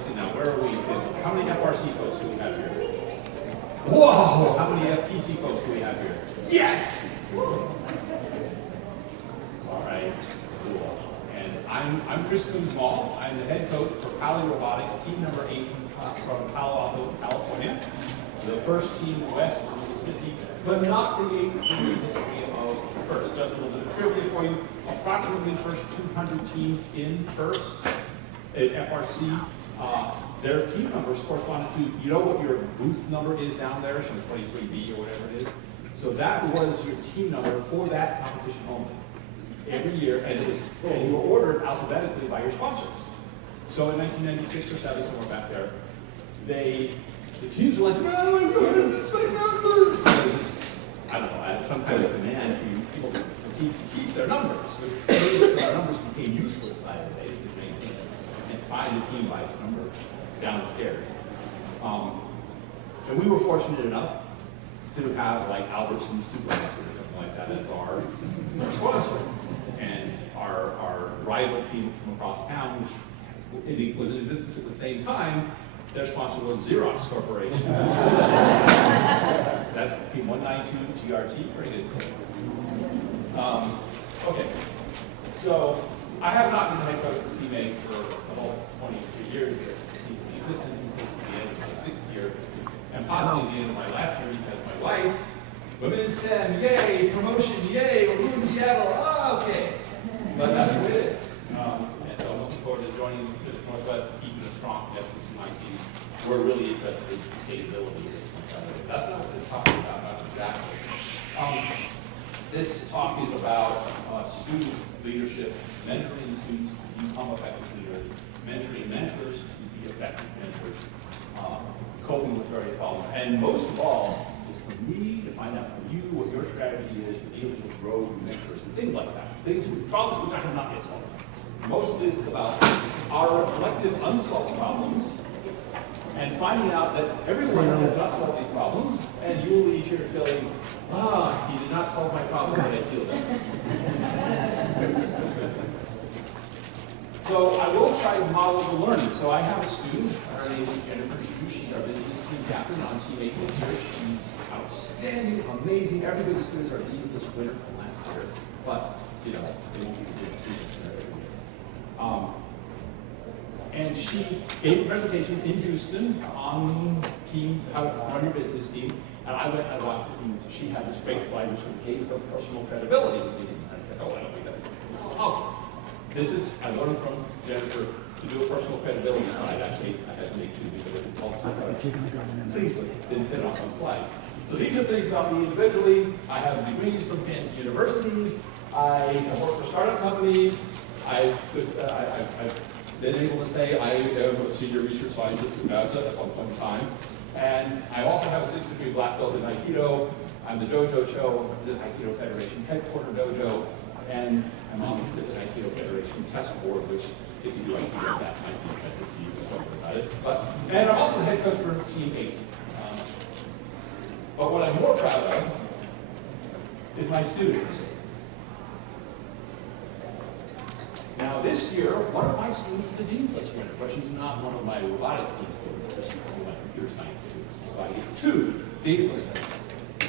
let's see now, where are we? How many FRC folks do we have here? Whoa! How many FPC folks do we have here? Yes! All right, cool. And I'm Chris Coonsmall. I'm the head coach for Palo Robotics, team number 8 from Palo Alto, California. The first team west from Mississippi, but not the 8th team in history of first. Just a little bit of trivia for you. Approximately first 200 teams in first at FRC. Their team numbers correspond to, you know what your booth number is down there, so 23B or whatever it is? So that was your team number for that competition only. Every year, and you were ordered alphabetically by your sponsors. So in 1996 or 7, somewhere back there, the teams were like, no, I'm going to my numbers. So I don't know, I had some kind of demand for people to keep their numbers, which our numbers became useless by the way, because they can't find a team by its number downstairs. And we were fortunate enough to have like Albertsons Supermarket or something like that as our sponsor. And our rival team from across town, which was in existence at the same time, their sponsor was Xerox Corporation. That's team 192 GRT, pretty good team. Okay, so I have not been the head coach for Team 8 for the whole 23 years here. He's in existence because it's the end of my 6th year, and possibly the end of my last year because my wife, women in STEM, yay, promotion, yay, we're moving to Seattle, oh, okay. But that's what it is. And so I'm looking forward to joining the Pacific Northwest and keeping a strong connection to my team. We're really interested in sustainability. That's not what this talk is about, not exactly. This talk is about student leadership, mentoring students to become effective leaders, mentoring mentors to be effective mentors, coping with various problems, and most of all, is for me to find out from you what your strategy is for dealing with rogue mentors and things like that. Problems which I have not yet solved. Most of this is about our collective unsolved problems and finding out that everyone has not solved these problems, and you will leave here feeling, he did not solve my problem, but I feel that. So I will try to model the learning. So I have a student, her name is Jennifer Xu. She's our business team captain on Team 8 this year. She's outstanding, amazing. Every good students are Dean's List winner from last year, but you know, they won't be good students every year. And she gave a presentation in Houston on how to run your business team, and I went and I watched it, and she had this great slide which gave her personal credibility. And I said, I don't think that's I learned from Jennifer to do a personal credibility slide. Actually, I had to make 2 because it didn't fit on one slide. So these are things about me individually. I have degrees from fancy universities. I have worked for startup companies. I've been able to say I am a senior research scientist at NASA at one point in time. And I also have a 6th degree black belt in Aikido. I'm the dojo cho of the Aikido Federation headquarter dojo. And I'm on the Pacific Aikido Federation test board, which if you do Aikido, that might be interesting to you, but don't worry about it. And I'm also the head coach for Team 8. But what I'm more proud of is my students. Now this year, one of my students is a Dean's List winner, but she's not one of my robotics team students, but she's one of my computer science students. So I get 2 Dean's List winners,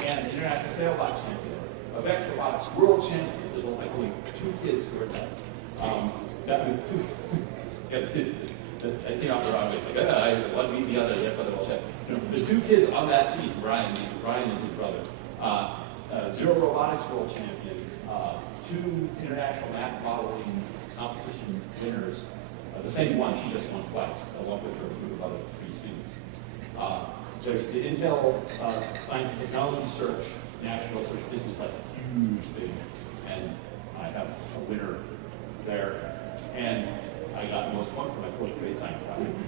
and an international sailbot champion, a Vex Robotics world champion. There's like only 2 kids who are done. I think I'm the wrong way. It's like, one beat the other, therefore they're all check. There's 2 kids on that team, Brian and his brother. Zero Robotics world champion, 2 international math modeling competition winners. The same one, she just won twice, along with her group of other 3 students. There's the Intel Science and Technology Search, National Search. This is like a huge thing. And I have a winner there. And I got the most points in my 4th grade science project.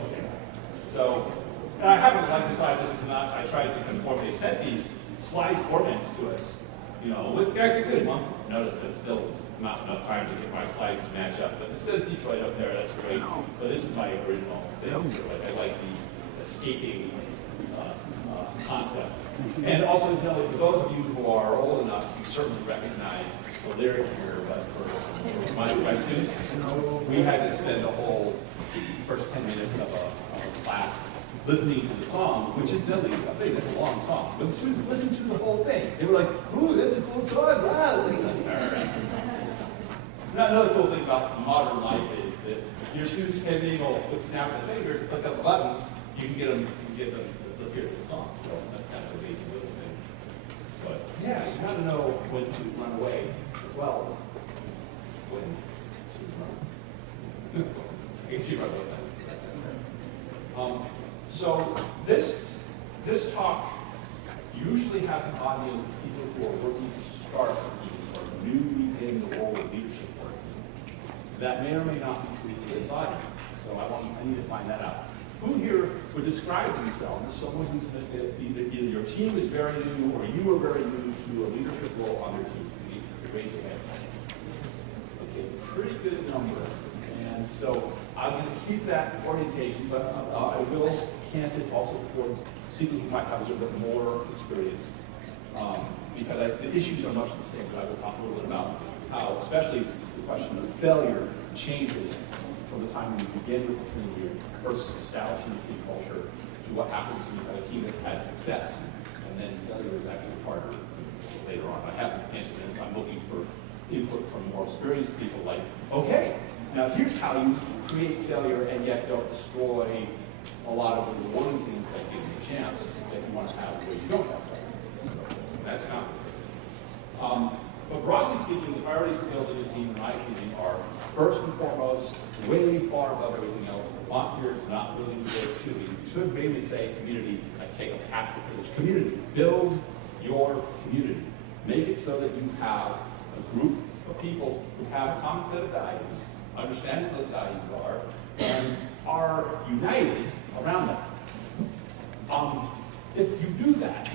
Okay. So, and I haven't decided this is not, I tried to conform. They sent these slide formats to us, you know, with a good month notice, but still it's not enough time to get my slides to match up. But it says Detroit up there, that's great. But this is my original thing. So I like the escaping concept. And also, incidentally, for those of you who are old enough, you certainly recognize the lyrics here, but for my students, we had to spend the whole first 10 minutes of a class listening to the song, which is deadly. I think it's a long song. But the students listened to the whole thing. They were like, ooh, that's a cool song. Wow. Now, another cool thing about modern life is that your students can, with snap of the fingers, click up a button, you can get them to hear the song. So that's kind of an amazing little thing. But yeah, you got to know when to run away as well as when to run. You can see right both sides. So this talk usually has an audience of people who are working to start a team or newly in the role of leadership for a team. That may or may not be true for this audience. So I need to find that out. Who here would describe themselves as someone who's either your team is very new or you are very new to a leadership role on their team? You raise your hand. Okay, pretty good number. And so I'm going to keep that orientation, but I will cant it also towards people who might have a little bit more experience. Because the issues are much the same, but I will talk a little bit about how, especially the question of failure changes from the time when you begin with the team, you're first establishing the team culture, to what happens when you have a team that's had success, and then failure is actually harder later on. I haven't answered it. I'm looking for input from more experienced people like, okay, now here's how you create failure and yet don't destroy a lot of the rewarding things that give you a chance that you want to have where you don't have failure. So that's complicated. But broadly speaking, the priorities for building a team, in my opinion, are first and foremost, way far above everything else. The font here is not really where it should be. You should mainly say community, like take a half the page. Community. Build your community. Make it so that you have a group of people who have a common set of values, understand what those values are, and are united around them. If you do that,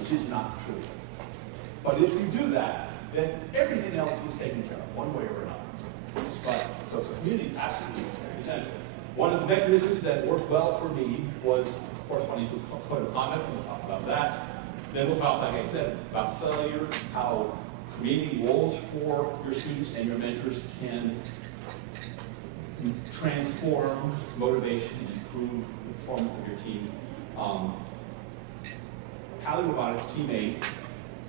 which is not true, but if you do that, then everything else is taken care of, one way or another. But so community is absolutely essential. One of the mechanisms that worked well for me was corresponding to code of conduct, and we'll talk about that. Then we'll talk, like I said, about failure, how creating roles for your students and your mentors can transform motivation and improve the performance of your team. Pally Robotics' teammate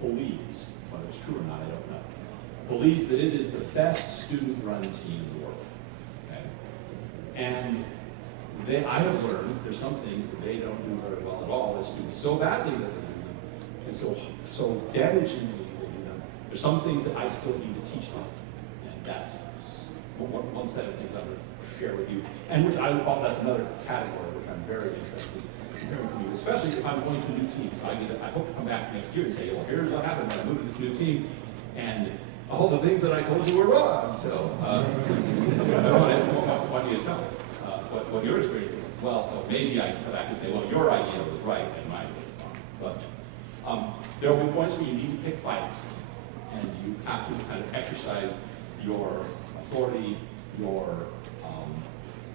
believes, whether it's true or not, I don't know, believes that it is the best student-run team in the world. Okay? And I have learned there's some things that they don't do very well at all. They do so badly that they do them, and so damagingly they do them. There's some things that I still need to teach them, and that's one set of things I'm going to share with you, and that's another category which I'm very interested in hearing from you, especially if I'm going to a new team. So I hope to come back next year and say, well, here's what happened when I moved to this new team, and all the things that I told you were wrong. So I want you to tell me what your experience is as well. So maybe I come back and say, well, your idea was right and mine was wrong. But there will be points where you need to pick fights, and you have to kind of exercise your authority, your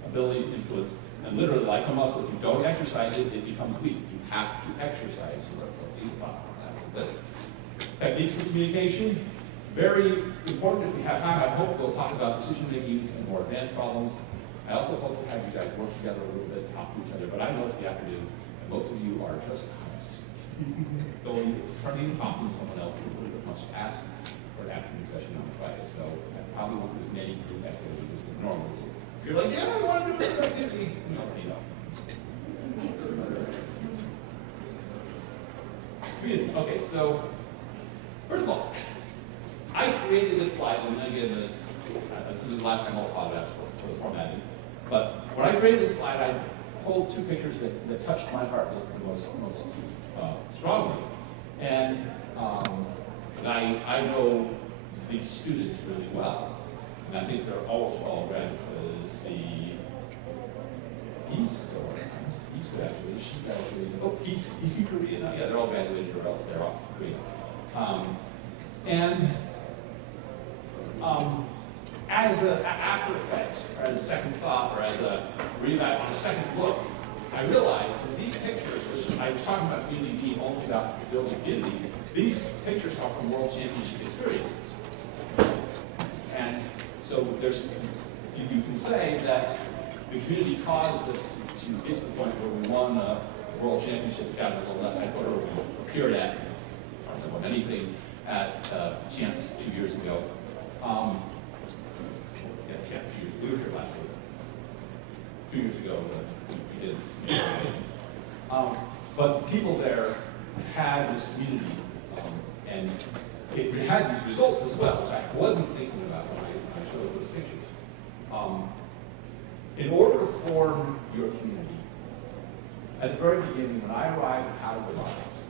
ability to influence, and literally like a muscle, if you don't exercise it, it becomes weak. You have to exercise your authority. We'll talk about that. Techniques for communication, very important if we have time. I hope we'll talk about decision making and more advanced problems. I also hope to have you guys work together a little bit, talk to each other, but I know it's the afternoon, and most of you are just going, it's turning and talking to someone else, and you really don't much to ask for an afternoon session on Friday, so I probably won't do as many group activities as we normally do. If you're like, yeah, I want to do this activity, no. Okay, so first of all, I created this slide, and again, this is the last time I'll apologize for the formatting, but when I created this slide, I pulled two pictures that touched my heart most strongly, and I know these students really well. And I think they're almost all graduates. See, he's still around. He's graduated. She graduated. Oh, he's in Korea now. Yeah, they're all graduated, or else they're off to Korea. As an after effect, or as a second thought, or as a on a second look, I realized that these pictures, which I was talking about community being only about building community, these pictures are from World Championship experiences. And so you can say that the community caused us to get to the point where we won the World Championship down on the left-hand corner, where we appeared at, I don't know, won anything at Champs 2 years ago. Champs, we were here last week. 2 years ago, we did. But the people there had this community, and it had these results as well, which I wasn't thinking about when I chose those pictures. In order to form your community, at the very beginning, when I arrived at Howard Robotics,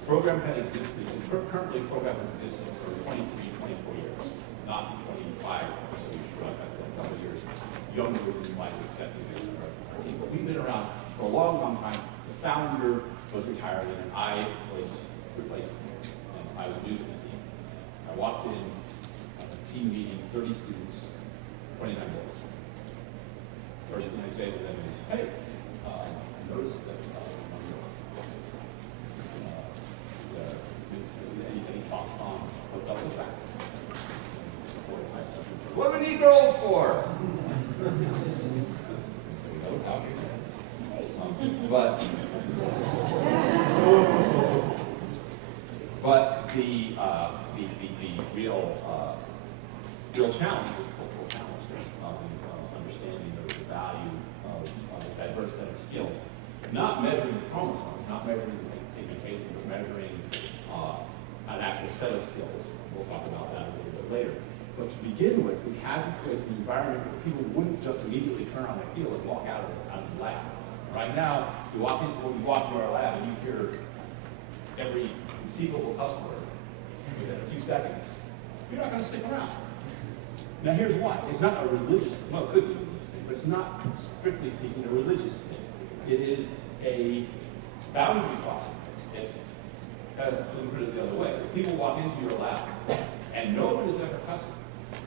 the program had existed, and currently the program has existed for 23, 24 years, not 25 or so years, like I said, a couple of years younger than you might expect to be in our team. But we've been around for a long, long time. The founder was retired, and I was replacing him, and I was new to the team. I walked in, team meeting, 30 students, 29 goals. First thing I say to them is, hey, notice that any thoughts on what's up with that? What do we need girls for? No talking heads. But the real challenge is cultural challenge, understanding the value of a diverse set of skills. Not measuring the chromosomes, not measuring the pigmentation, but measuring an actual set of skills. We'll talk about that a little bit later. But to begin with, we had to create an environment where people wouldn't just immediately turn on their heel and walk out of the lab. Right now, you walk into our lab and you hear every conceivable customer within a few seconds. You're not going to stick around. Now here's why. It's not a religious thing. Well, it could be a religious thing, but it's not, strictly speaking, a religious thing. It is a boundary crossing. If, let me put it the other way. If people walk into your lab and no one is ever cussing,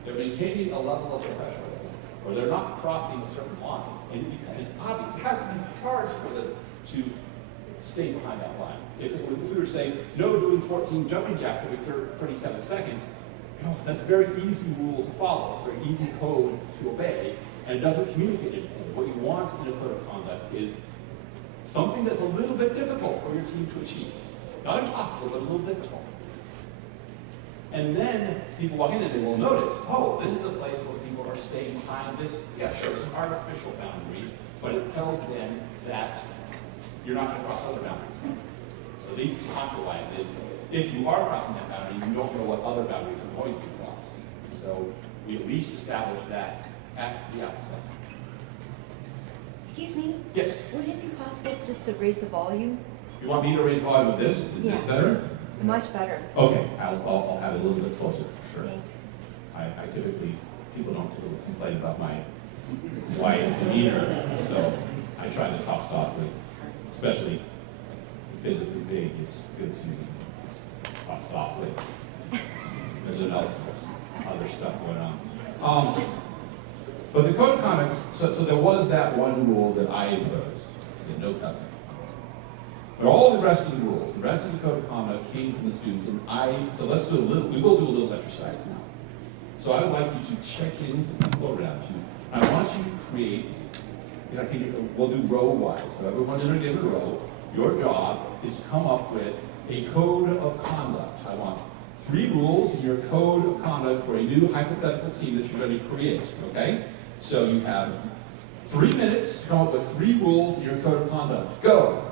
they're maintaining a level of professionalism, or they're not crossing a certain line, and it's obvious. It has to be hard for them to stay behind that line. If we were saying, no doing 14 jumping jacks every 37 seconds, that's a very easy rule to follow. It's a very easy code to obey, and it doesn't communicate anything. What you want in a code of conduct is something that's a little bit difficult for your team to achieve. Not impossible, but a little difficult. And then people walk in and they will notice, oh, this is a place where people are staying behind this. Yeah, sure, it's an artificial boundary, but it tells them that you're not going to cross other boundaries. So at least the contra-wise is, if you are crossing that boundary, you don't know what other boundaries are going to be crossed. And so we at least establish that at the outset. Excuse me? Yes? Would it be possible just to raise the volume? You want me to raise the volume of this? Is this better? Much better. Okay, I'll have it a little bit closer, sure. Thanks. I typically, people don't typically complain about my wide demeanor, so I try to talk softly, especially physically big. It's good to talk softly. There's enough other stuff going on. But the code of conduct, so there was that one rule that I imposed, said no cussing. But all the rest of the rules, the rest of the code of conduct came from the students, and so let's do we will do a little exercise now. So I would like you to check into the people around you. I want you to create, we'll do row-wise, so everyone in a given row, your job is to come up with a code of conduct. I want 3 rules in your code of conduct for a new hypothetical team that you're going to create, okay? So you have 3 minutes to come up with 3 rules in your code of conduct. Go!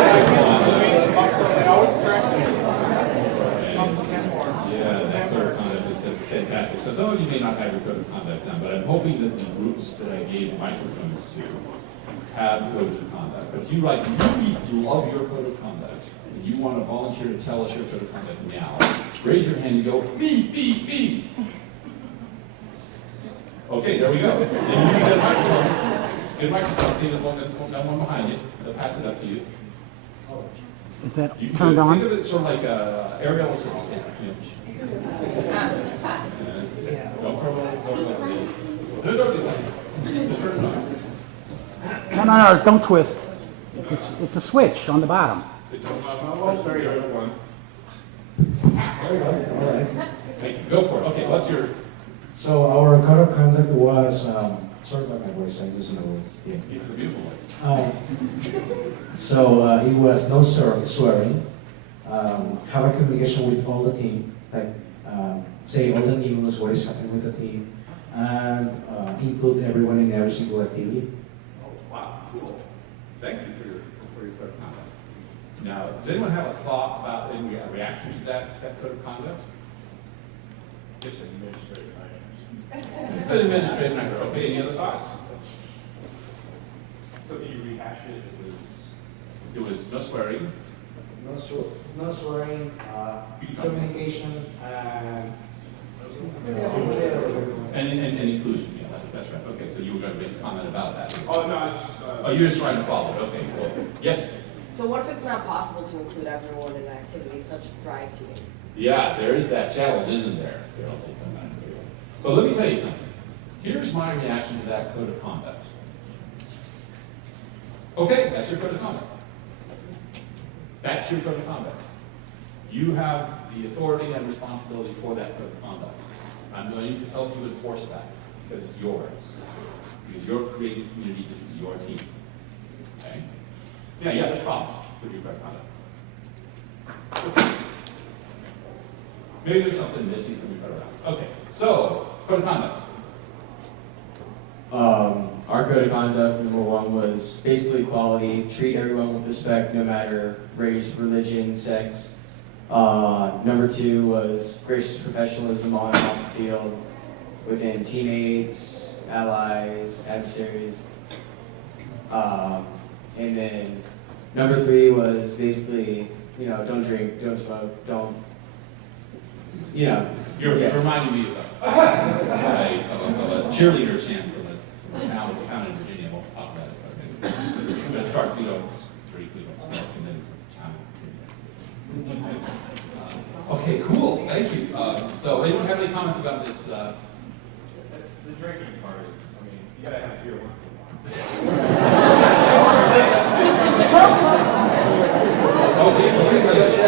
They always correct me. Yeah, that code of conduct is fantastic. So some of you may not have your code of conduct done, but I'm hoping that the groups that I gave microphones to have codes of conduct. But if you really love your code of conduct, and you want to volunteer to tell us your code of conduct now, raise your hand and go, me. Okay, there we go. Then you get a microphone. Get a microphone. See, there's one behind you. They'll pass it up to you. Is that You can turned on? Think of it sort of like aerial assist. Don't throw it. No, don't do that. Just turn it on. No, don't twist. It's a switch on the bottom. Thank you. Go for it. Okay, what's your... So our code of conduct was, sorry about my voice, I'm using the voice. Yeah. It's a beautiful voice. So it was no swearing, have a communication with all the team, like say all the news, what is happening with the team, and include everyone in every single activity. Oh, wow, cool. Thank you for your code of conduct. Now, does anyone have a thought about any reaction to that code of conduct? Yes, administrative items. Administrative items. Okay, any other thoughts? So can you rehash it? It was no swearing. No swearing, communication, And inclusion, yeah, that's right. Okay, so you were going to make a comment about that. Oh, no, I just... Oh, you're just trying to follow it. Okay, cool. Yes? So what if it's not possible to include everyone in an activity such as drive team? Yeah, there is that challenge, isn't there? But let me tell you something. Here's my reaction to that code of conduct. Okay, that's your code of conduct. That's your code of conduct. You have the authority and responsibility for that code of conduct. I'm going to help you enforce that because it's yours. Because you're creating community, this is your team. Okay? Yeah, there's problems with your code of conduct. Maybe there's something missing from your code of conduct. Okay, so, code of conduct. Our code of conduct, number one, was basically equality, treat everyone with respect no matter race, religion, sex. Number two was gracious professionalism on and off the field within teammates, allies, adversaries. And then number three was basically, don't drink, don't smoke, don't, You're reminding me of a cheerleader chant from a town in Virginia. I won't talk about it. Okay. But it starts, don't drink, we don't smoke, and then it's a town in Virginia. Okay, cool. Thank you. So, anyone have any comments about this? The drinking part is, you gotta have beer once in a while. Okay, so everybody's...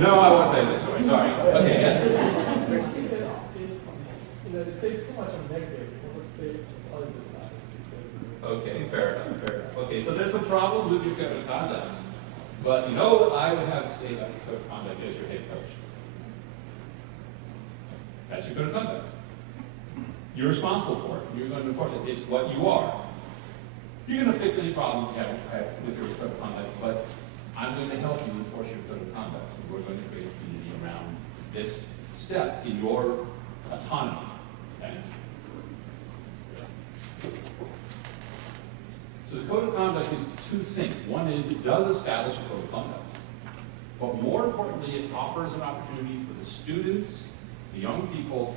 No, I won't say this story. Sorry. Okay, yes. It stays too much on negative. Let's stay on the positive side. Okay, fair enough. Okay, so there's some problems with your code of conduct. But you know what I would have to say about your code of conduct as your head coach? That's your code of conduct. You're responsible for it. You're going to enforce it. It's what you are. You're going to fix any problems you have with your code of conduct, but I'm going to help you enforce your code of conduct. We're going to create a community around this step in your autonomy. Okay? So the code of conduct is two things. One is it does establish a code of conduct. But more importantly, it offers an opportunity for the students, the young people,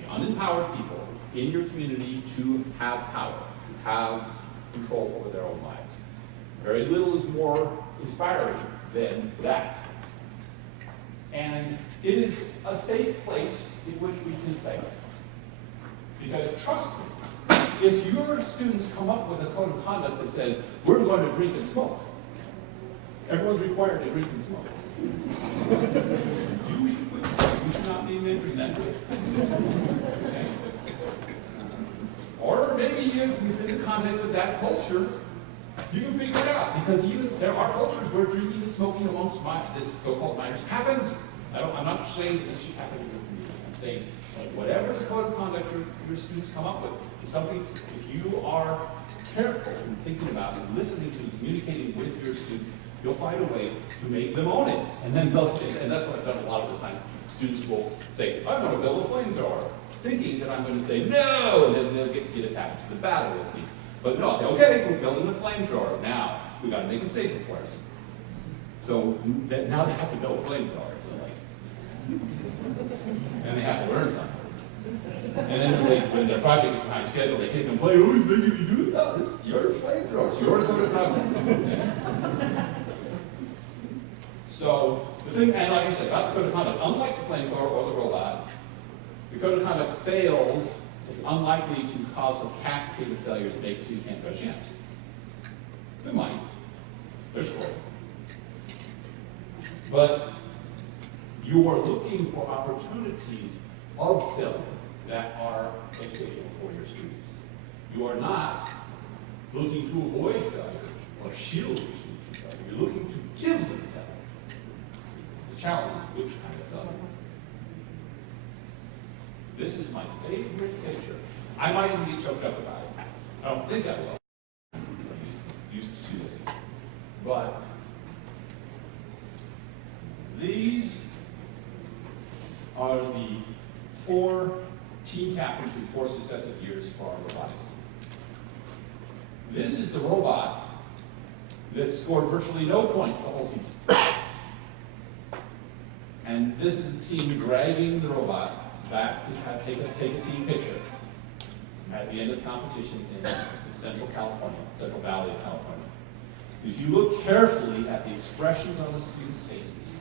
the unempowered people in your community to have power, to have control over their own lives. Very little is more inspiring than that. And it is a safe place in which we can fail. Because trust me, if your students come up with a code of conduct that says, we're going to drink and smoke, everyone's required to drink and smoke. You should not be mentoring that group. Okay? Or maybe within the context of that culture, you can figure it out. Because there are cultures where drinking and smoking amongst this so-called minors happens. I'm not saying that this should happen in your community. I'm saying Whatever the code of conduct your students come up with is something, if you are careful in thinking about and listening to and communicating with your students, you'll find a way to make them own it. And then and that's what I've done a lot of the times. Students will say, I'm going to build a flamethrower, thinking that I'm going to say no, and then they'll get attacked to the battle with me. But no, I'll say, okay, we're building a flamethrower. Now, we've got to make it safer for us. So now they have to build a flamethrower. So and they have to learn something. And then when their project is behind schedule, they can't complain, oh, he's making me do it. No, it's your flamethrower. It's your code of conduct. So the thing, and like I said, about the code of conduct, unlike the flamethrower or the robot, the code of conduct fails is unlikely to cause a cascade of failures that make it so you can't judge champs. It might. There's scores. But you are looking for opportunities of failure that are educational for your students. You are not looking to avoid failure or shield your students from failure. You're looking to give them failure. The challenge is which kind of failure. This is my favorite picture. I might even get choked up about it. I don't think I will. I'm used to see this. But these are the 4 team captains in 4 successive years for our robotics team. This is the robot that scored virtually no points the whole season. And this is the team dragging the robot back to take a team picture at the end of the competition in Central California, Central Valley of California. If you look carefully at the expressions on the students' faces,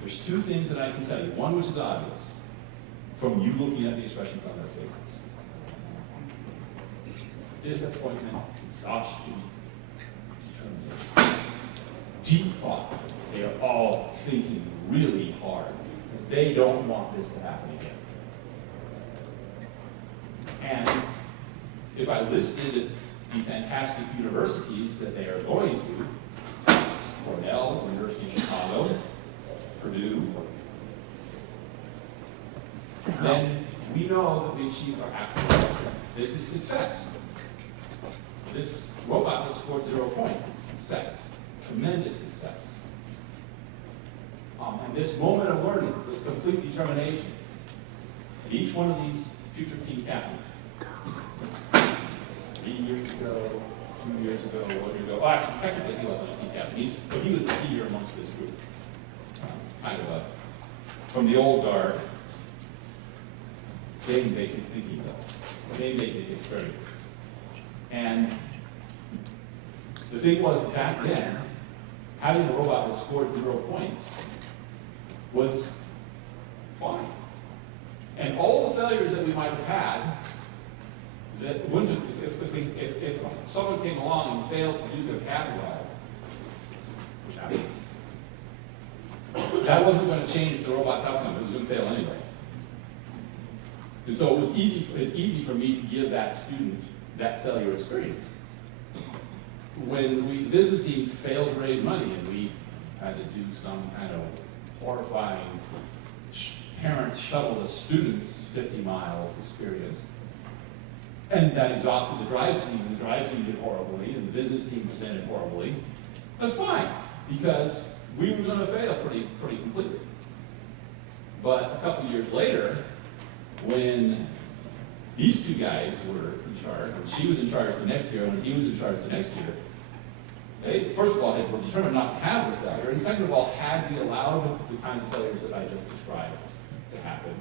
there's 2 things that I can tell you. One, which is obvious from you looking at the expressions on their faces. Disappointment, exhaustion, determination, deep thought. They are all thinking really hard because they don't want this to happen again. And if I listed the fantastic universities that they are going to, Cornell, University of Chicago, Purdue, then we know that we achieved our actual objective. This is success. This robot has scored 0 points. This is success. Tremendous success. And this moment of learning, this complete determination, each one of these future team captains, 3 years ago, 2 years ago, 1 year ago, well, actually, technically he wasn't a team captain, but he was the senior amongst this group. Kind of from the old guard, same basic thinking though, same basic experience. And the thing was, back then, having a robot that scored 0 points was fine. And all the failures that we might have had, that wouldn't have, if someone came along and failed to do their category, which happened, that wasn't going to change the robot's outcome. It was going to fail anyway. And so it was easy for me to give that student that failure experience. When the business team failed to raise money and we had to do some kind of horrifying parents shuttle the students 50 miles experience, and that exhausted the drive team, and the drive team did horribly, and the business team presented horribly, that's fine, because we were going to fail pretty completely. But a couple years later, when these 2 guys were in charge, when she was in charge the next year, and when he was in charge the next year, they, first of all, were determined not to have the failure, and second of all, had we allowed the kinds of failures that I just described to happen,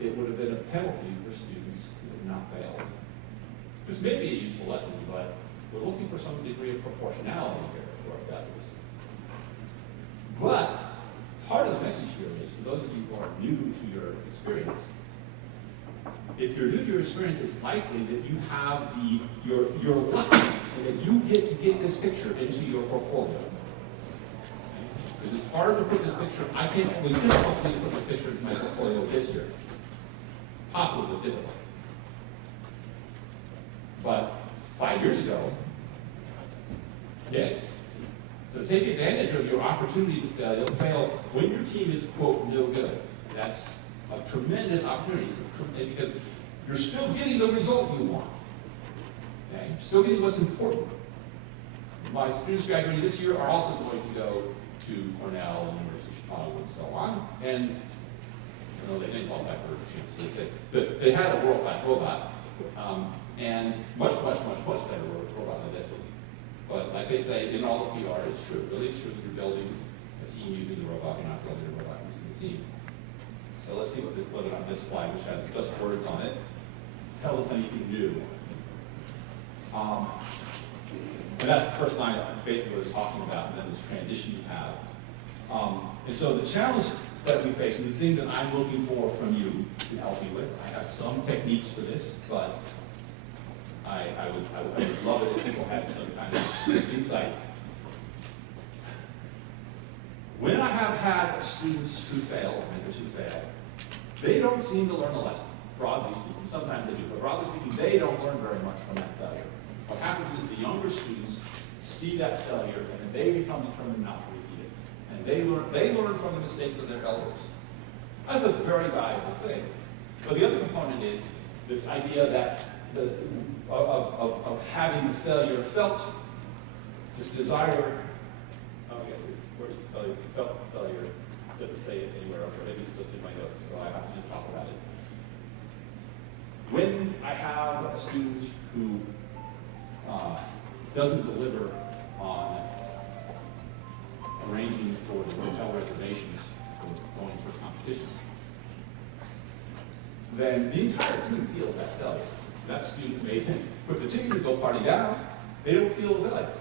it would have been a penalty for students who had not failed. This may be a useful lesson, but we're looking for some degree of proportionality here for our failures. But part of the message here is, for those of you who are new to your experience, if you're new to your experience, it's likely that you have you're lucky that you get to get this picture into your portfolio. Because it's hard to put this picture, I can't really difficultly put this picture into my portfolio this year. Possible, but difficult. But 5 years ago, yes, So take advantage of your opportunity to fail when your team is, quote, no good. That's a tremendous opportunity. Because you're still getting the result you want. Okay? You're still getting what's important. My students graduating this year are also going to go to Cornell, University of Chicago, and so on. And they didn't qualify for chance. But they had a world-class robot, and much better robot than this. But like they say, in all the PR, it's true. Really, it's true that you're building a team using the robot. You're not building a robot using the team. So let's see what on this slide, which has just words on it, tell us anything new. And that's the first line, basically what it's talking about, and then this transition you have. And so the challenge that we face, and the thing that I'm looking for from you to help me with, I have some techniques for this, but I would love it if people had some kind of insights. When I have had students who fail, or mentors who fail, they don't seem to learn the lesson, broadly speaking. Sometimes they do, but broadly speaking, they don't learn very much from that failure. What happens is the younger students see that failure, and then they become determined not to repeat it. And they learn from the mistakes of their elders. That's a very valuable thing. But the other component is this idea that of having the failure felt, this desire, I guess it's where's the failure, felt failure, doesn't say it anywhere else, or maybe it's just in my notes, so I have to just talk about it. When I have a student who doesn't deliver on arranging for the hotel reservations for going to a competition, then the entire team feels that failure. That student may think, put the ticket and go party down, they don't feel the failure.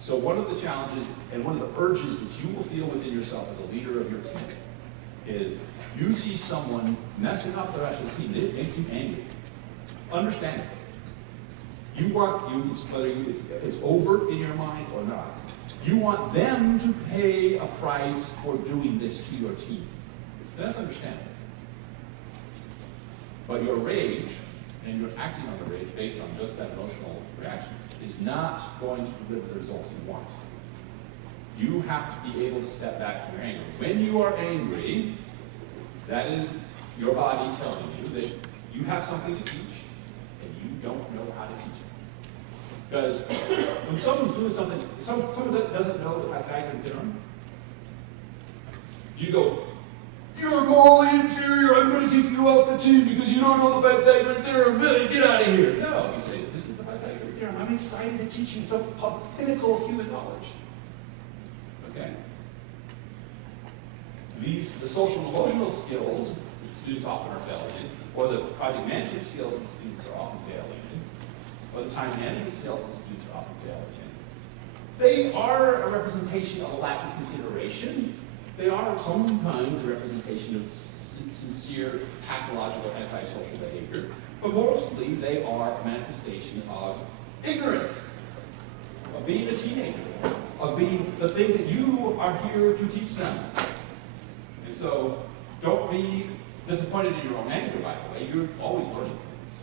So one of the challenges and one of the urges that you will feel within yourself as a leader of your team is you see someone messing up the rest of the team, it makes you angry. Understand it. You want, whether it's overt in your mind or not, you want them to pay a price for doing this to your team. That's understandable. But your rage, and you're acting on the rage based on just that emotional reaction, is not going to deliver the results you want. You have to be able to step back from your anger. When you are angry, that is your body telling you that you have something to teach, and you don't know how to teach it. Because when someone's doing something, someone that doesn't know the Pythagorean theorem, you go, "You're morally inferior, I'm going to kick you off the team because you don't know the Pythagorean theorem, Billy, get out of here." No, you say, "This is the Pythagorean theorem. I'm excited to teach you some pinnacle of human knowledge." Okay? The social and emotional skills that students often are failing in, or the project management skills that students are often failing in, or the time management skills that students are often failing in, they are a representation of a lack of consideration. They are sometimes a representation of sincere, pathological, antisocial behavior, but mostly they are a manifestation of ignorance, of being a teenager, of being the thing that you are here to teach them. And so, don't be disappointed in your own anger, by the way. You're always learning things.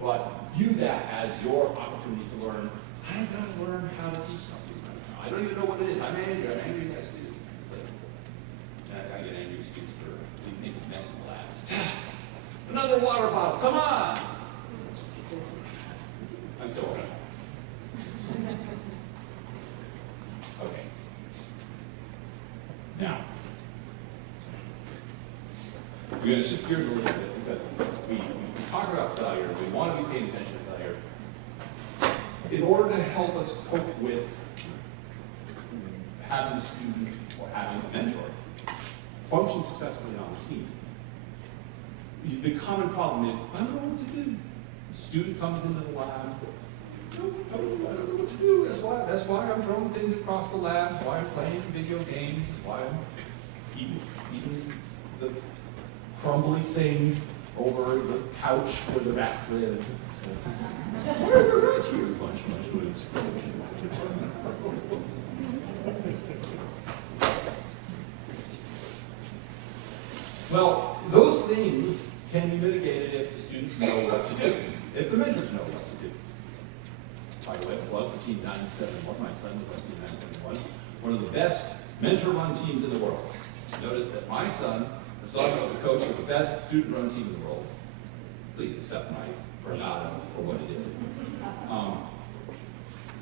But view that as your opportunity to learn. I've got to learn how to teach something right now. I don't even know what it is. I'm angry at students. It's like, I get angry at students for making a mess in the labs. Another water bottle, come on! I'm still working. Okay. Now, we're going to shift gears a little bit because we talk about failure. We want to be paying attention to failure. In order to help us cope with having a student or having a mentor function successfully on the team, the common problem is, I don't know what to do. The student comes into the lab, I don't know what to do. That's why I'm throwing things across the lab, that's why I'm playing video games, that's why I'm eating the crumbly thing over the couch where the rats live. So, why are the rats here? Bunch of foods. Well, those things can be mitigated if the students know what to do, if the mentors know what to do. my wife was for Team 971, my son was on Team 971, one of the best mentor-run teams in the world. Notice that my son, the son of the coach of the best student-run team in the world, please accept my bravado for what it is.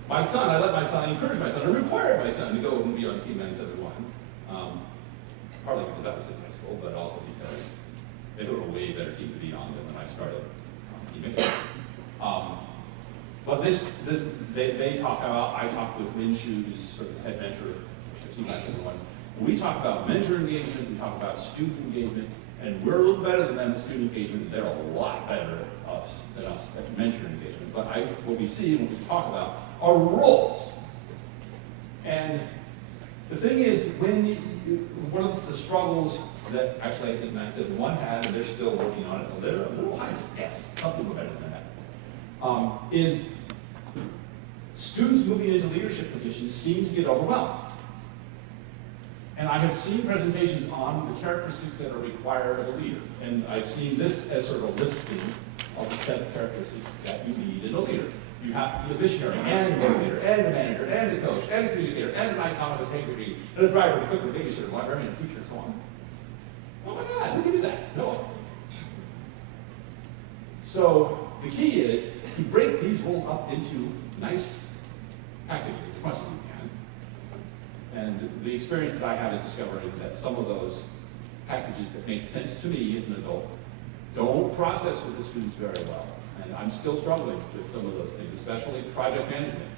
My son, I let my son, I encouraged my son, I required my son to go and be on Team 971. Partly because that was his high school, but also because they were a way better team to be on than when I started Team 8. But they talk about, I talk with Minshu, who's sort of the head mentor for Team 971. When we talk about mentor engagement, we talk about student engagement, and we're a little better than them at student engagement. They're a lot better than us at mentor engagement. But what we see and what we talk about are roles. And the thing is, one of the struggles that actually I think 971 had, and they're still working on it, they're a little high, yes, something better than that, is students moving into leadership positions seem to get overwhelmed. And I have seen presentations on the characteristics that are required of a leader. And I've seen this as sort of a listing of the set of characteristics that you need in a leader. You have to be a visionary, and a motivator, and a manager, and a coach, and a communicator, and an icon of integrity, and a driver, a cooker, babysitter, librarian, a teacher, and so on. Oh my God, who can do that? No one. So the key is to break these roles up into nice packages as much as you can. And the experience that I have is discovering that some of those packages that make sense to me as an adult don't process with the students very well. And I'm still struggling with some of those things, especially project management.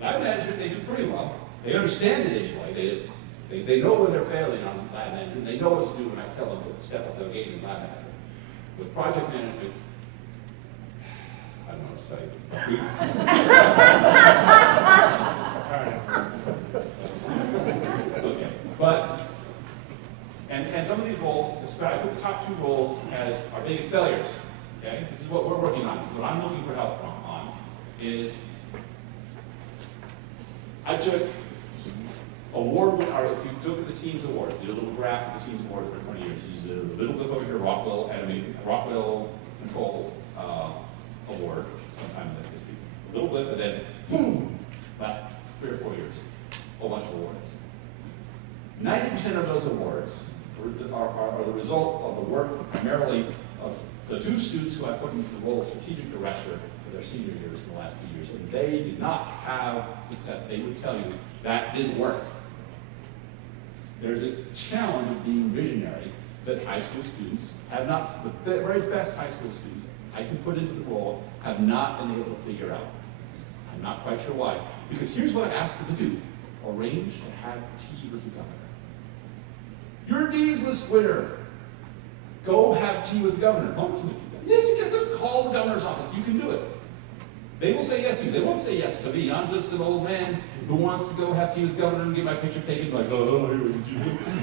Lab management, they do pretty well. They understand it anyway. They know when they're failing on lab management. They know what to do when I tell them to step up their game in lab management. With project management, I don't know what to say. Okay, but, and some of these roles, I put the top two roles as our biggest failures. Okay, this is what we're working on. This is what I'm looking for help on. Is I took award, or if you look at the team's awards, did a little graph of the team's awards for 20 years. You did a little clip over here, Rockwell Control Award, sometime in the history. A little bit, and then boom, last 3 or 4 years, a whole bunch of awards. 90% of those awards are the result of the work primarily of the 2 students who I put into the role of strategic director for their senior years in the last 2 years, and they did not have success. They would tell you that didn't work. There's this challenge of being visionary that high school students have not, the very best high school students I can put into the role have not been able to figure out. I'm not quite sure why. Because here's what I asked them to do. Arrange to have tea with the governor. You're a Dean's List winner. Go have tea with the governor. Oh, can you do that? Yes, you can. Just call the governor's office. You can do it. They will say yes to you. They won't say yes to me. I'm just an old man who wants to go have tea with the governor and get my picture taken. Like, oh,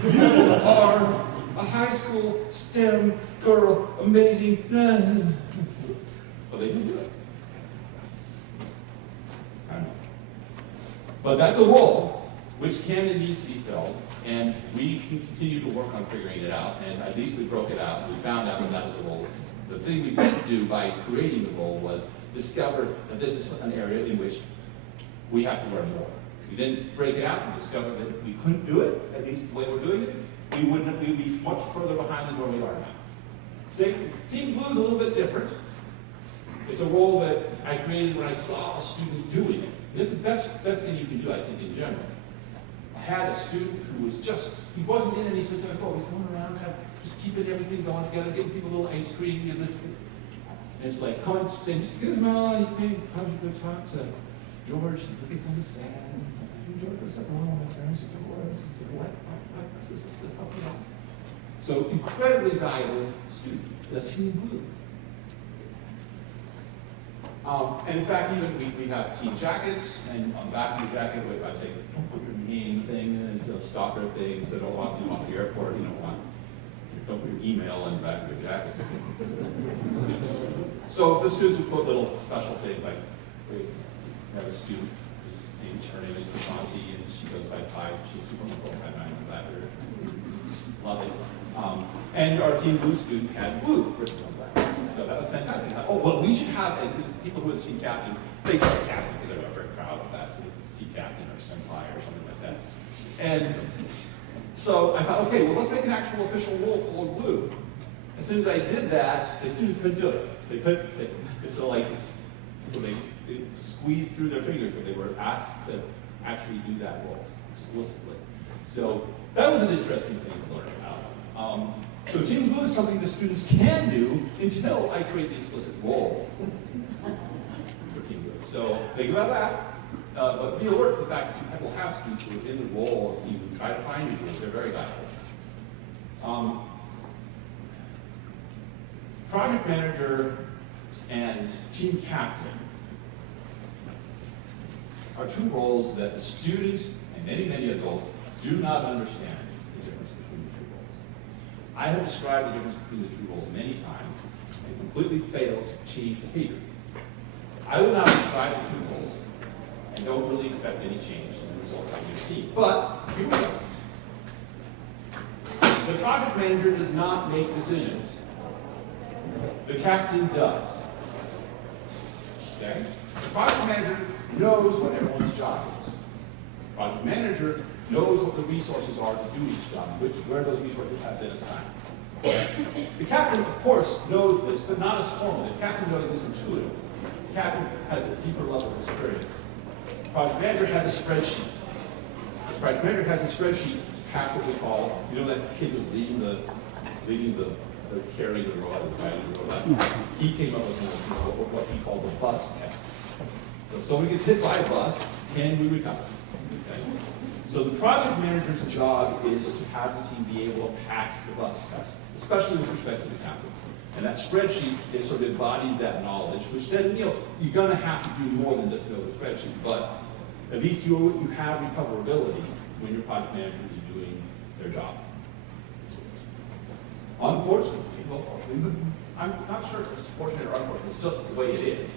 you are a high school STEM girl, amazing. Well, they didn't do it. I know. But that's a role which can and needs to be filled, and we can continue to work on figuring it out. And at least we broke it out, and we found out that was a role. The thing we didn't do by creating the role was discover that this is an area in which we have to learn more. If we didn't break it out and discover that we couldn't do it, at least the way we're doing it, we'd be much further behind than where we are now. Team Blue is a little bit different. It's a role that I created when I saw a student doing it. This is the best thing you can do, I think, in general. I had a student who was he wasn't in any specific role. He was going around kind of just keeping everything going together, giving people a little ice cream and this. And it's like, come on, saying, excuse me, you probably go talk to George. He's looking kind of sad. And he's like, hey, George, what's up? Oh, my parents are divorced. He's like, what? This is the help you out. So, incredibly valuable student, the Team Blue. And in fact, even we have team jackets, and on the back of your jacket, I say, don't put your name thing, and it's a stalker thing, so don't walk them off the airport, don't put your email on the back of your jacket. So the students would put little special things like, we have a student whose her name is Prasanti, and she goes by Pies. She's super full-time. I'm glad they're lovely. And our Team Blue student had blue written on the back. so that was fantastic. Oh, well, we should have, and it was the people who were the team captain, they got a captain because they were very proud of that, so the team captain or senpai or something like that. And so I thought, okay, well, let's make an actual official role called glue. As soon as I did that, the students couldn't do it. They couldn't, so they squeezed through their fingers when they were asked to actually do that role explicitly. So that was an interesting thing to learn about. So team glue is something the students can do until I create the explicit role for team glue. So think about that. But be alert to the fact that you will have students who are in the role of team glue. Try to find your glue. They're very valuable. Project manager and team captain are two roles that students and many adults do not understand the difference between the two roles. I have described the difference between the two roles many times and completely failed to change behavior. I will now describe the two roles and don't really expect any change in the results of your team. But here we go. The project manager does not make decisions. The captain does. Okay? The project manager knows what everyone's job is. The project manager knows what the resources are to do each job, where those resources have been assigned. The captain, of course, knows this, but not as formally. The captain knows this intuitively. The captain has a deeper level of experience. The project manager has a spreadsheet. The project manager has a spreadsheet to pass what we call, you know that kid who's leading the carrying the rod, guiding the rod. He came up with what he called the bus test. So someone gets hit by a bus, can we recover? Okay? So the project manager's job is to have the team be able to pass the bus test, especially with respect to the captain. And that spreadsheet is sort of embodies that knowledge, which then, you're gonna have to do more than just know the spreadsheet, but at least you have recoverability when your project manager is doing their job. Unfortunately, I'm not sure if it's fortunate or unfortunate, it's just the way it is.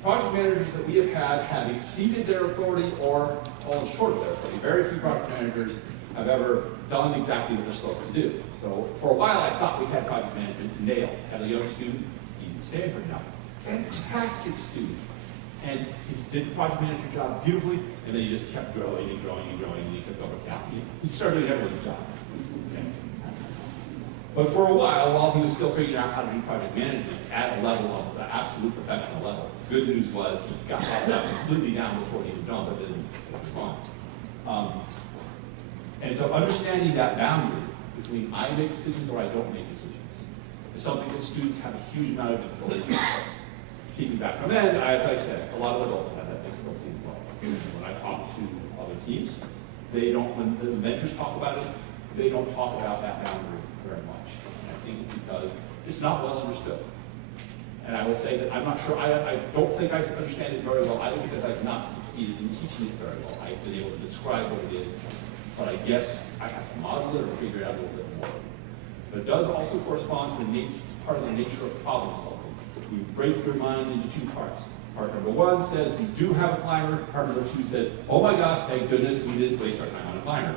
Project managers that we have exceeded their authority or fallen short of their authority. Very few project managers have ever done exactly what they're supposed to do. So for a while, I thought we had project management nailed. Had a young student, he's at Stanford now. Fantastic student. And he did the project manager job beautifully, and then he just kept growing and growing and growing, and he took over accounting. He started doing everyone's job. But for a while he was still figuring out how to do project management at a level of the absolute professional level. Good news was he got that completely down before he was done, but then it was gone. And so understanding that boundary between I make decisions or I don't make decisions is something that students have a huge amount of difficulty keeping back from. And as I said, a lot of adults have that difficulty as well. When I talk to other teams, when the mentors talk about it, they don't talk about that boundary very much. And I think it's because it's not well understood. And I will say that I'm not sure, I don't think I understand it very well either because I've not succeeded in teaching it very well. I've been able to describe what it is, but I guess I have to model it or figure it out a little bit more. But it does also correspond to part of the nature of problem solving. We break your mind into two parts. Part number one says we do have a climber. Part number two says, oh my gosh, thank goodness we didn't waste our time on a climber.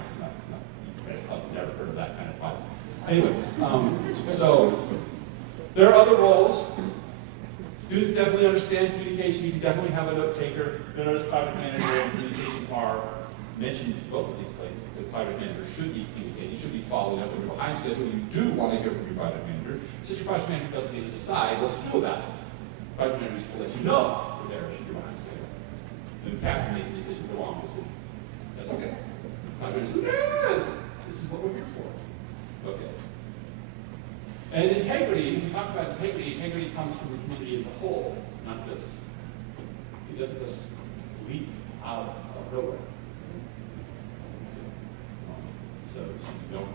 I've never heard of that kind of problem. Anyway, so there are other roles. Students definitely understand communication. You can definitely have a note taker. Notice project manager and communication are mentioned in both of these places because project manager should be communicating. You should be following up when you're behind schedule. You do want to hear from your project manager. Since your project manager doesn't need to decide what to do about it. Project manager needs to let you know that they're behind schedule. And the captain makes a decision, the wrong decision. That's okay. Project manager says, yes, this is what we're here for. Okay. And integrity, when we talk about integrity, integrity comes from the community as a whole. It's not just, it doesn't just leap out of nowhere. So you don't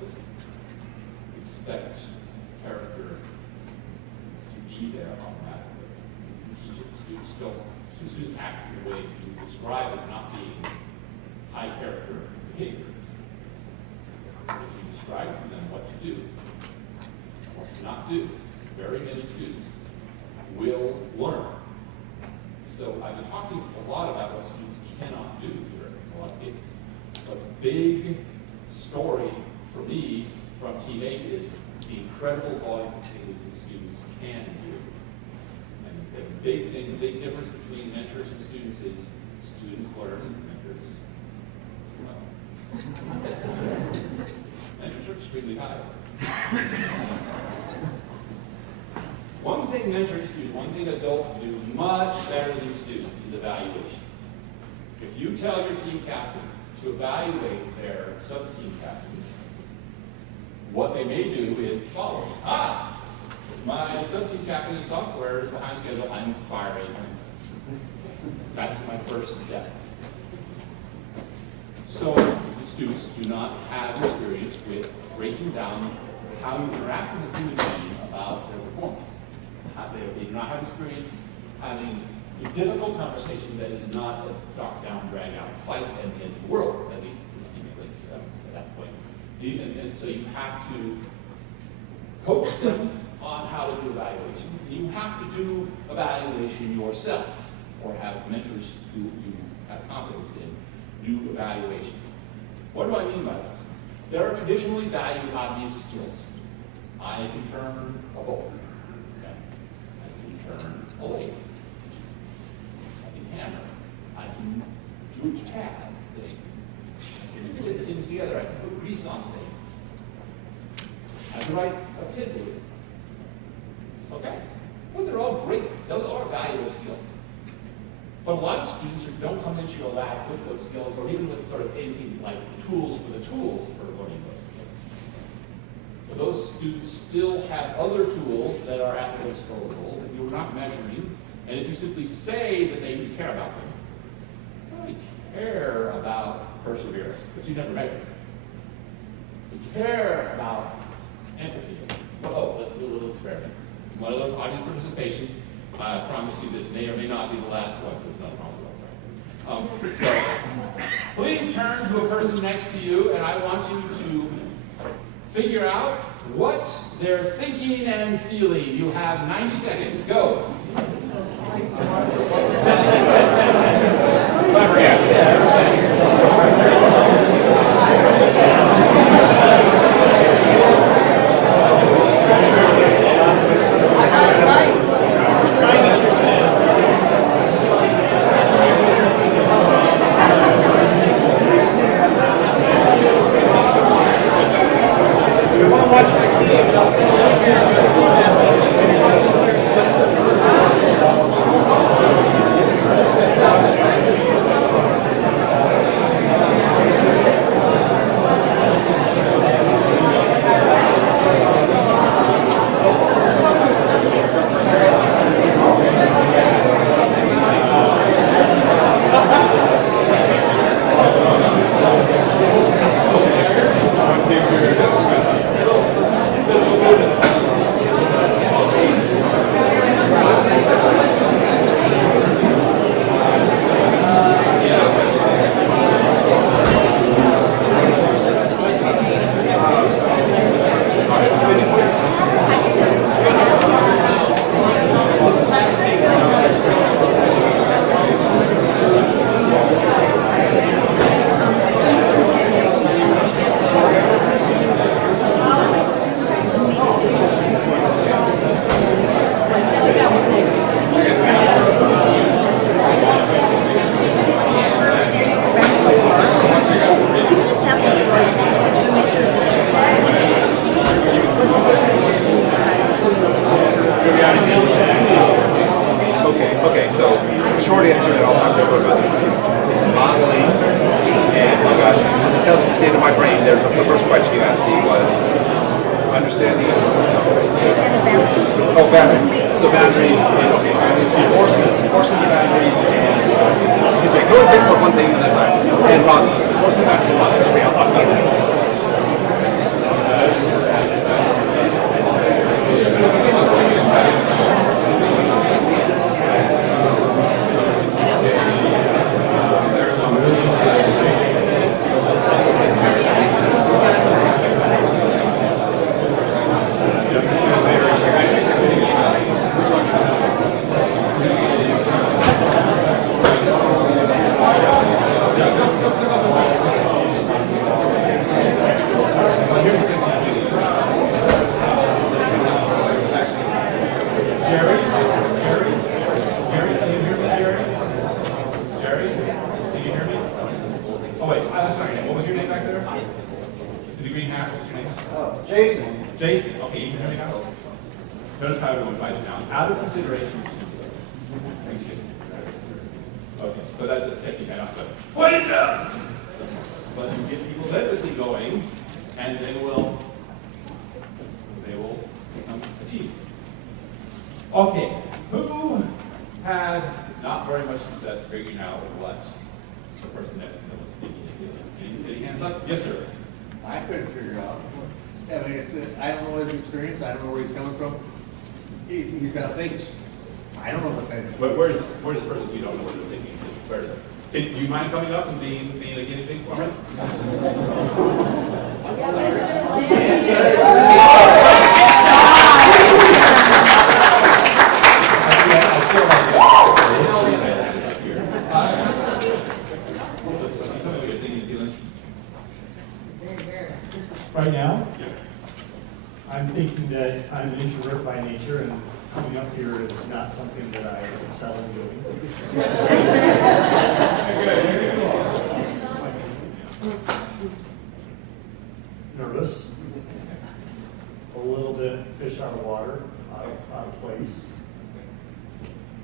just expect character to be there automatically. You can teach it. Students act in ways you describe as not being high character behavior. If you describe to them what to do, what to not do, very many students will learn. So I've been talking a lot about what students cannot do here in a lot of cases. A big story for me from teammate is the incredible volume of things that students can do. And the big thing, the big difference between mentors and students is students learn, mentors, well, mentors are extremely high. One thing mentors do, one thing adults do much better than students is evaluation. If you tell your team captain to evaluate their sub-team captains, what they may do is the following. My sub-team captain in software is behind schedule, I'm firing him. That's my first step. So the students do not have experience with breaking down how you interact with a human being about their performance. They do not have experience having a difficult conversation that is not a knock-down, drag-out fight at the end of the world, at least seemingly at that point. And so you have to coach them on how to do evaluation. You have to do evaluation yourself, or have mentors who you have confidence in do evaluation. What do I mean by this? There are traditionally valued obvious skills. I can turn a bolt. Okay? I can turn a lathe. I can hammer. I can do a CAD thing. I can put things together. I can put grease on things. I can write a PID loop. Okay? Those are all great. Those are valuable skills. But a lot of students who don't come into your lab with those skills, or even with sort of anything like the tools for learning those skills. But those students still have other tools that are at their disposal that you're not measuring. And if you simply say that you care about them, you really care about perseverance, but you never measure it. You care about empathy. Oh, let's do a little experiment. One little audience participation. I promise you this may or may not be the last one, so it's not a promise. So please turn to a person next to you, and I want you to figure out what they're thinking and feeling. You have 90 seconds. Go. Okay, so the short answer, and I'll talk a little bit about this, is modeling, and oh gosh, it tells you the state of my brain. The first question you asked me was understanding. Oh, boundaries. So boundaries, and okay, enforcing the boundaries, and you say, go and think about one thing at a time, and enforcing the boundaries. Okay, I'll talk about that. green hat, what's your name? Jason. Jason, okay, you can hear me now? Notice how everyone invited down, out of consideration. Okay, but that's a technique I don't know. Wait up! But you get people's empathy going, and they will become a team. Okay, who had not very much success figuring out what the person next to them was thinking and feeling? Any hands up? Yes, sir. I couldn't figure it out. I mean, I don't know his experience. I don't know where he's coming from. He's got a face. I don't know what that is. But where's this person we don't know what they're thinking? Do you mind coming up and being a guinea pig for me? Right now, I'm thinking that I'm an introvert by nature, and coming up here is not something that I excel in doing. Nervous, a little bit fish out of water, out of place.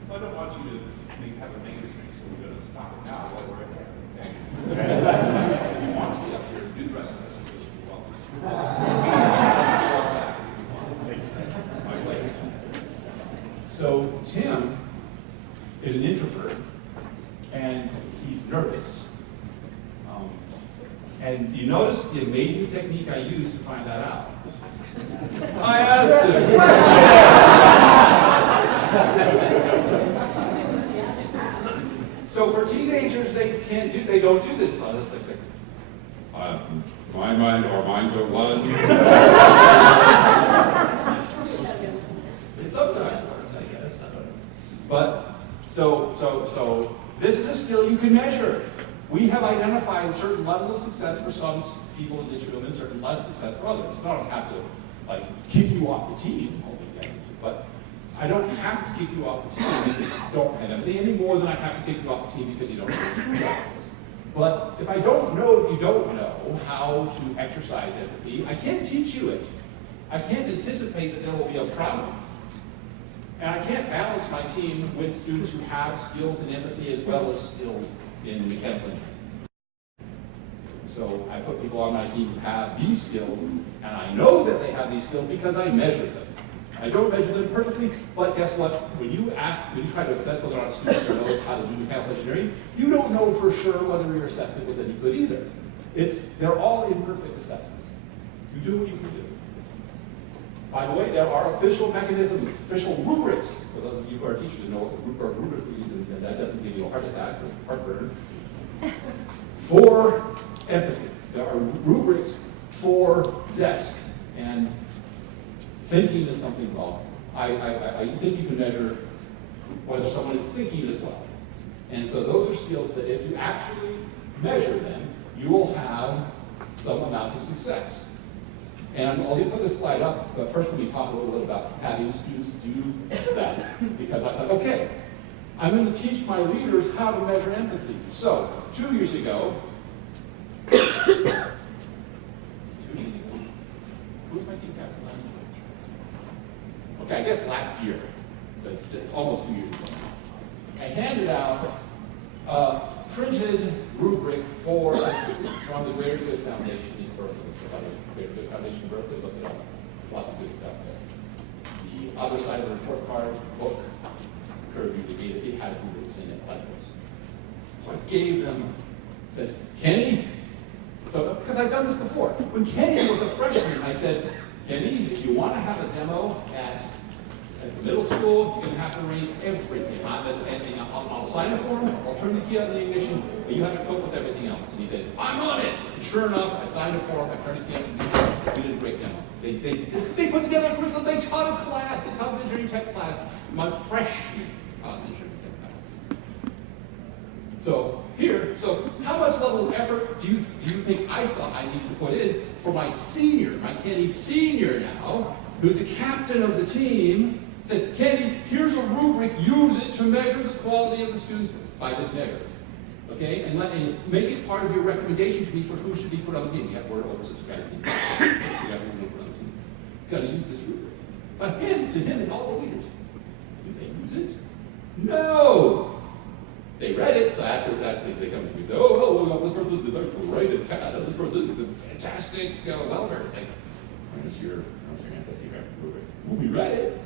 I don't want you to have a negative experience, so we're going to stop it now while we're at that. If you want to be up here, do the rest of this. So Tim is an introvert, and he's nervous. And you notice the amazing technique I used to find that out. I asked him. So for teenagers, they don't do this. That's like, my mind or minds are one. It sometimes works, I guess. I don't know. But so this is a skill you can measure. We have identified a certain level of success for some people in this room and certain less success for others. I don't have to kick you off the team, but I don't have to kick you off the team if you don't have empathy any more than I have to kick you off the team because you don't know screwdrivers. But if I don't know that you don't know how to exercise empathy, I can't teach you it. I can't anticipate that there will be a problem. And I can't balance my team with students who have skills in empathy as well as skills in mechanical engineering. So I put people on my team who have these skills, and I know that they have these skills because I measure them. I don't measure them perfectly, but guess what? When you try to assess whether or not a student knows how to do mechanical engineering, you don't know for sure whether your assessment was any good either. They're all imperfect assessments. You do what you can do. By the way, there are official mechanisms, official rubrics, for those of you who are teachers and know what the rubric is, and that doesn't give you a heart attack or heartburn. For empathy, there are rubrics for zest, and thinking is something wrong. I think you can measure whether someone is thinking as well. And so those are skills that if you actually measure them, you will have some amount of success. And I'll put this slide up, but first let me talk a little bit about having students do that. Because I thought, okay, I'm going to teach my leaders how to measure empathy. So, 2 years ago, who's my team captain last year? Okay, I guess last year. It's almost 2 years ago. I handed out a printed rubric from the Greater Good Foundation in Berkeley. So the Greater Good Foundation in Berkeley, look it up. Lots of good stuff there. The other side of the report cards, the book, encourage you to read it. It has rubrics in it like this. So I gave them, said, Kenny, because I've done this before. When Kenny was a freshman, I said, Kenny, if you want to have a demo at the middle school, you're going to have to arrange everything. I'll sign a form, I'll turn the key on the ignition, but you have to cope with everything else. And he said, I'm on it. And sure enough, I signed a form, I turned the key on the ignition, we did a great demo. They put together a curriculum, they taught a class, they taught an engineering tech class. My freshman taught an engineering tech class. So how much level of effort do you think I thought I needed to put in for my senior, my Kenny senior now, who's the captain of the team, said, Kenny, here's a rubric, use it to measure the quality of the students by this measure. Okay? And make it part of your recommendation to me for who should be put on the team. We have, we're oversubscribed team. gotta use this rubric. So I hand it to him and all the leaders. Do they use it? No! They read it, so after that, they come to me and say, oh, this person is the best writer, this person is a fantastic welder. It's like, where's your fantasy rubric? Well, we read it.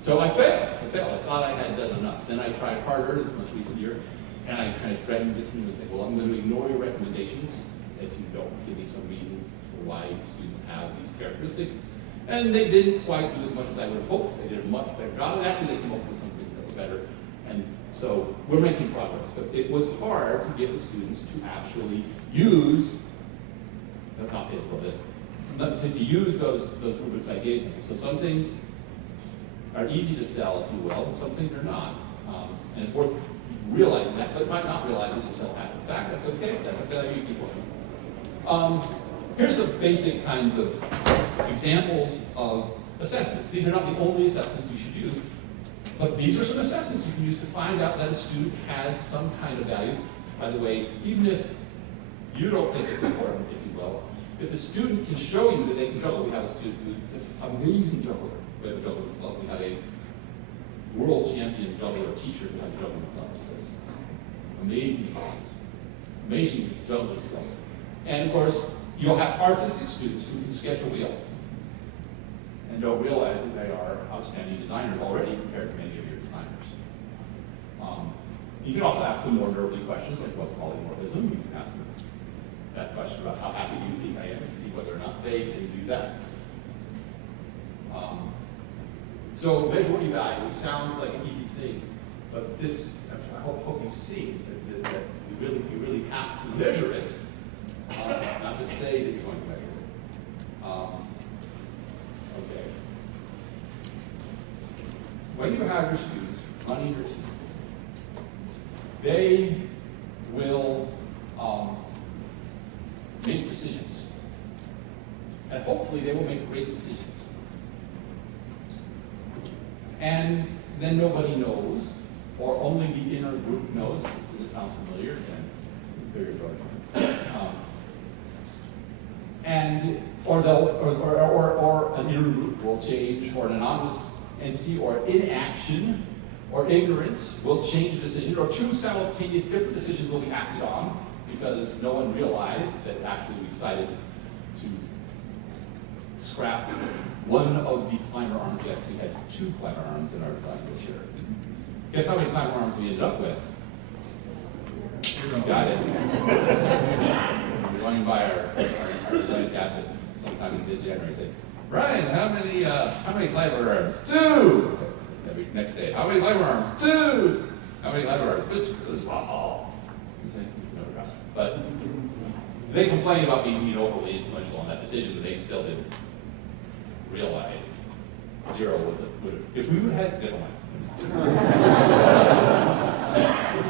So I failed. I thought I had done enough. Then I tried harder this most recent year, and I kind of threatened the team and said, well, I'm going to ignore your recommendations if you don't give me some reason for why students have these characteristics. And they didn't quite do as much as I would have hoped. They did a much better job, and actually they came up with some things that were better. And so we're making progress, but it was hard to get the students to actually use, not this, but this, to use those rubrics I gave them. So some things are easy to sell, if you will, and some things are not. And it's worth realizing that, but might not realize it until after the fact. That's okay, that's a failure, you keep working. Here's some basic kinds of examples of assessments. These are not the only assessments you should use, but these are some assessments you can use to find out that a student has some kind of value. By the way, even if you don't think it's important, if you will, if the student can show you that they can juggle, we have a student who's an amazing juggler. We have a juggling club. We have a world champion juggler teacher who has a juggling club. So it's amazing juggling skills. And of course, you'll have artistic students who can sketch a wheel. And you'll realize that they are outstanding designers already compared to many of your designers. You can also ask them more nerdly questions like what's polymorphism. You can ask them that question about how happy do you think I am and see whether or not they can do that. So measure what you value. It sounds like an easy thing, but this, I hope you see that you really have to measure it, not just say that you're going to measure it. Okay. When you have your students running your team, they will make decisions. And hopefully they will make great decisions. And then nobody knows, or only the inner group knows. So this sounds familiar, and very or an inner group will change, or an anonymous entity, or inaction, or ignorance will change a decision, or two simultaneous different decisions will be acted on because no one realized that actually we decided to scrap one of the climber arms. Yes, we had 2 climber arms in our design this year. Guess how many climber arms we ended up with? Got it. We were running by our design captain sometime in mid-January. Said, Brian, how many climber arms? 2. Every next day, how many climber arms? 2. How many climber arms? Mr. Small. He's like, no, but they complained about being overly influential on that decision, but they still didn't realize 0 was if we would have had, never mind.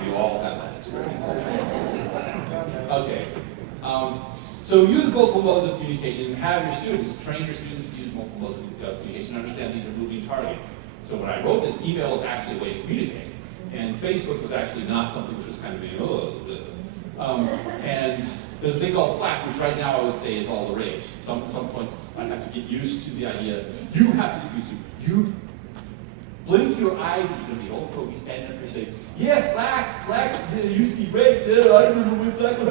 You all have that experience. Okay. So use multiple modes of communication. Have your students, train your students to use multiple modes of communication. Understand these are moving targets. So when I wrote this, email is actually a way to communicate. And Facebook was actually not something which was kind of being, and there's a thing called Slack, which right now I would say is all the rage. Some points I have to get used to the idea. You have to get used to. You blink your eyes and you're going to be old folks standing up here and say, yeah, Slack used to be great. Yeah, I remember when Slack was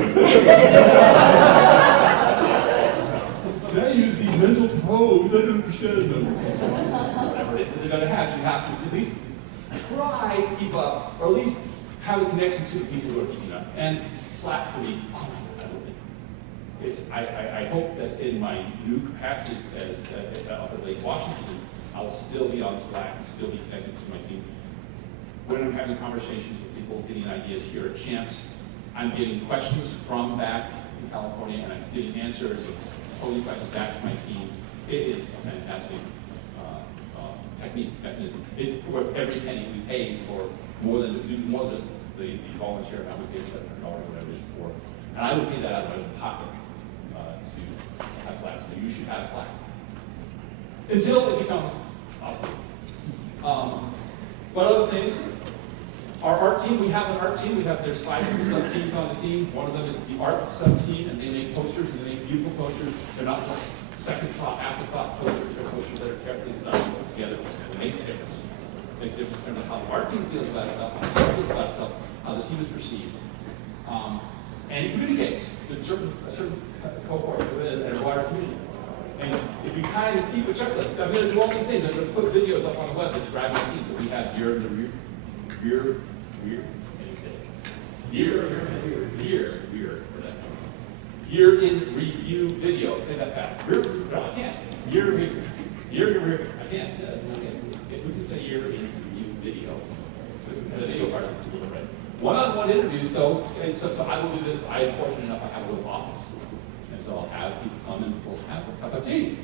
Now I use these mental probes. I don't understand them. Whatever it is that they're going to have, you have to at least try to keep up, or at least have a connection to the people who are keeping up. And Slack for me, I hope that in my new capacities as up at Lake Washington, I'll still be on Slack and still be connected to my team. When I'm having conversations with people, getting ideas here at Champs, I'm getting questions from back in California, and I'm getting answers, posing questions back to my team. It is a fantastic technique, mechanism. It's worth every penny we pay for more than just the volunteer amount we pay $700 or whatever it is for. And I would pay that out of my own pocket to have Slack. So you should have Slack until it becomes obsolete. What other things? Our art team, we have an art team. There's 5 sub-teams on the team. One of them is the art sub-team, and they make posters, and they make beautiful posters. They're not just second thought, afterthought posters or posters that are carefully designed and put together. It makes a difference. It makes a difference in terms of how the art team feels about itself, how the team feels about itself, how the team is perceived. And it communicates to a certain cohort and a wider community. And if you kind of keep a checklist, I'm going to do all these things. I'm going to put videos up on the web describing the team. So we have year in the rear, year in review video. Say that fast. No, I can't. Year in review. I can't. If we can say year in review video, the video part is a little red. One-on-one interviews. So I will do this. I'm fortunate enough I have a little office, and so I'll have people come and we'll have a cup of tea,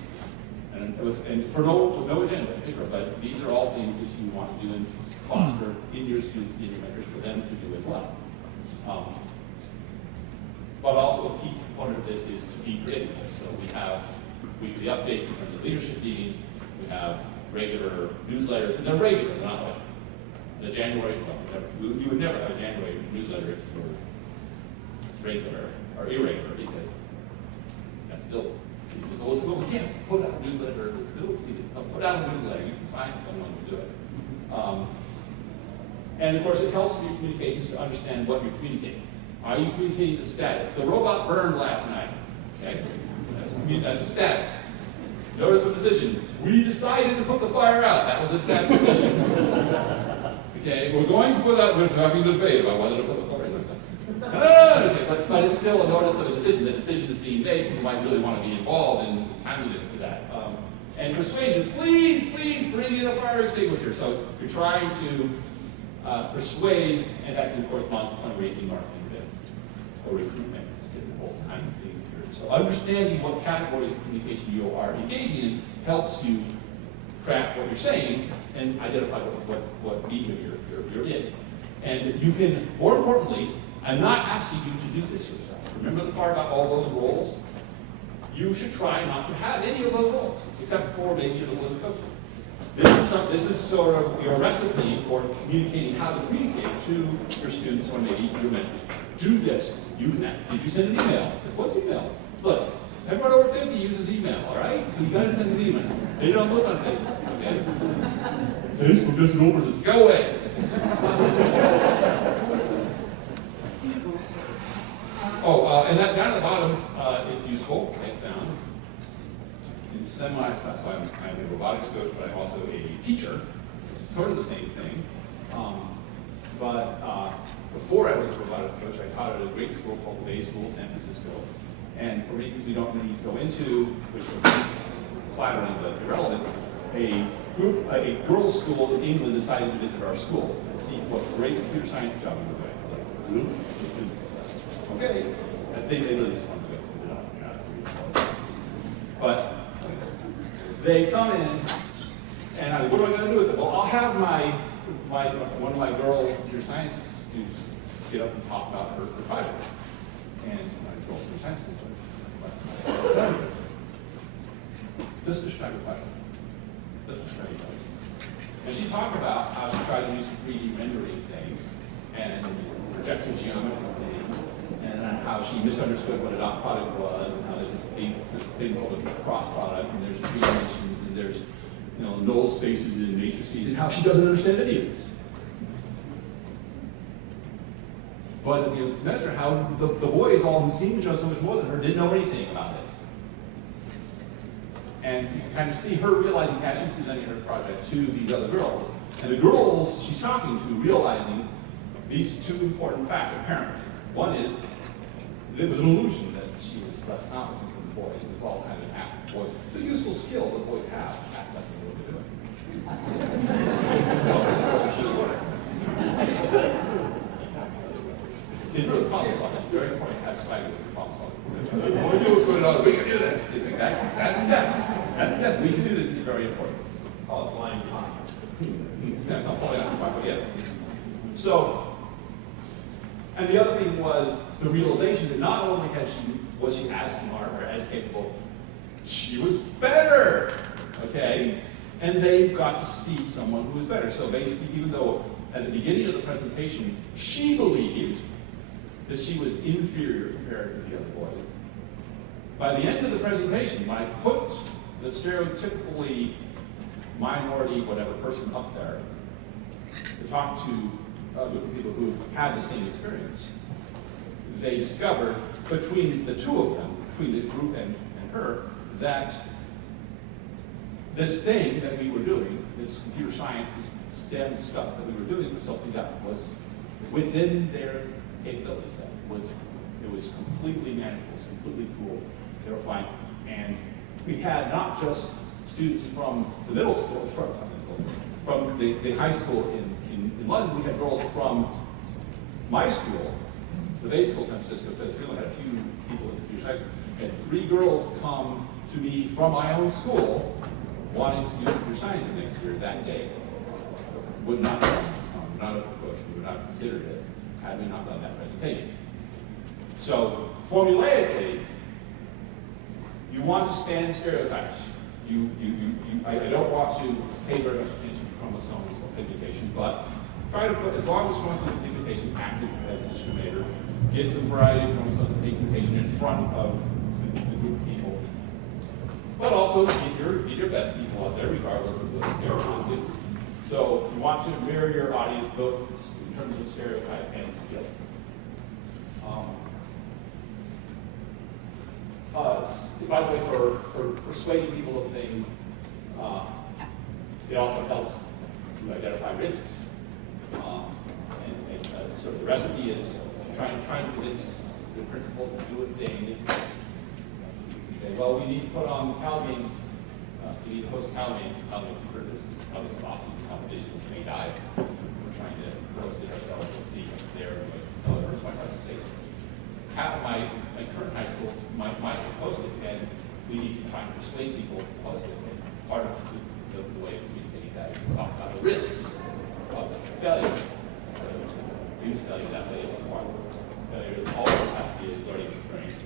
and with no agenda, but these are all things that you want to do and foster in your students and in your mentors for them to do as well. But also a key component of this is to be predictable. So we have weekly updates in terms of leadership meetings. We have regular newsletters, and they're regular, they're not like the January. Well, you would never have a January newsletter if you were regular or irregular, because that's built. So we can't put out a newsletter. It's built season. Put out a newsletter. You can find someone to do it. And of course, it helps in your communications to understand what you're communicating. Are you communicating the status? The robot burned last night. Okay, that's a status. Notice the decision. We decided to put the fire out. That was a sad decision. Okay, we're going to put out. We're having a debate about whether to put the fire out. Okay, but it's still a notice of a decision. The decision is being made. You might really want to be involved in this timeliness to that. And persuasion. Please bring in a fire extinguisher. So you're trying to persuade, and that can of course fundraising, marketing events, or recruitment, all kinds of things. So understanding what categories of communication you are engaging in helps you craft what you're saying and identify what medium you're in. And you can, more importantly, I'm not asking you to do this yourself. Remember the part about all those roles? You should try not to have any of those roles, except for maybe the one coaching. This is sort of your recipe for communicating how to communicate to your students or maybe your mentors. Do this. You can ask. Did you send an email? I said, what's email? Look, everyone over 50 uses email, all right? So you gotta send an email. They don't look on Facebook, okay? Facebook doesn't open it. Go away. And that down at the bottom is useful, I found. It's so I'm a robotics coach, but I'm also a teacher. It's sort of the same thing. Before I was a robotics coach, I taught at a great school called the Bay School, San Francisco. And for reasons we don't really need to go into, which are flattering but irrelevant, a girls' school in England decided to visit our school and see what great computer science job we were doing. I was like, really? Okay. I think they really just wanted to go visit on the class. But they come in, and I, what am I going to do with it? Well, I'll have one of my girl computer science students get up and talk about her project. And my girl computer science students just describe your project. Just describe your project. And she talked about how she tried to do some 3D rendering thing and projecting geometry thing, and how she misunderstood what a dot product was, and how there's this thing called a cross product, and there's 3 dimensions, and there's null spaces and matrices, and how she doesn't understand any of this. But at the end of the semester, how the boys, all who seemed to know so much more than her, didn't know anything about this. And you can kind of see her realizing as she's presenting her project to these other girls, and the girls she's talking to realizing these 2 important facts apparently. One is, it was an illusion that she was less competent than the boys. It was all kind of act boys. It's a useful skill that boys have, act like they know what they're doing. So, should learn. It's really problem solving. It's very important to have swagger with your problem solving. What we do is going on, we can do this. It's like, that step, we can do this is very important. Call it blind confidence. Yeah, not probably not, but yes. So, and the other thing was the realization that not only was she as smart or as capable, she was better, okay? And they got to see someone who was better. So basically, even though at the beginning of the presentation, she believed that she was inferior compared to the other boys, By the end of the presentation, when I put the stereotypically minority, whatever person up there, to talk to a group of people who had the same experience, they discovered between the two of them, between the group and her, that this thing that we were doing, this computer science, this STEM stuff that we were doing, was something that was within their capability set. It was completely manageable, it was completely cool. They were fine. And we had not just students from the middle school, from the high school in London, we had girls from my school, the base school in San Francisco, because we only had a few people in computer science. I had 3 girls come to me from my own school wanting to do computer science the next year that day. Would not have approached, we would not have considered it had we not done that presentation. So, formulaically, you want to span stereotypes. I don't want to pay very much attention to chromosomes or pigmentation, but try to put, as long as chromosomes and pigmentation act as an discriminator, get some variety of chromosomes and pigmentation in front of the group of people. But also get your best people out there, regardless of those characteristics. So you want to mirror your audience both in terms of stereotype and skill. By the way, for persuading people of things, it also helps to identify risks. So the recipe is trying to convince the principal to do a thing. You say, well, we need to put on Cal Games. We need to host Cal Games. Cal Games, you've heard this. Cal Games bosses in competition, which may die. We're trying to host it ourselves. We'll see if they're like, oh, it hurts my heart to say this. My current high schools might host it, and we need to try and persuade people to host it. And part of the way of communicating that is to talk about the risks of failure. So use failure that way if you want. Failure is always have to be a learning experience.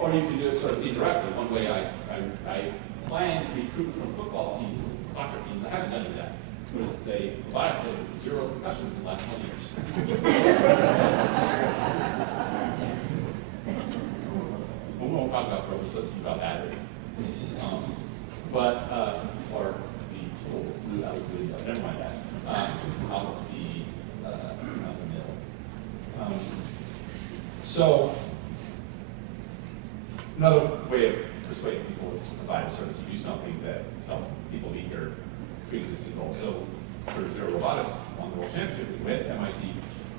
Or you can do it sort of indirectly. One way I plan to recruit from football teams, soccer teams, I haven't done any of that. Was to say, robotics has 0 concussions in the last 20 years. We won't talk about robots, let's talk about batteries. Or the tool flew out of the window, never mind that. Out of the middle. So, another way of persuading people is to provide a service. You do something that helps people meet their pre-existing goals. So for Zero Robotics, won the World Championship, we went to MIT.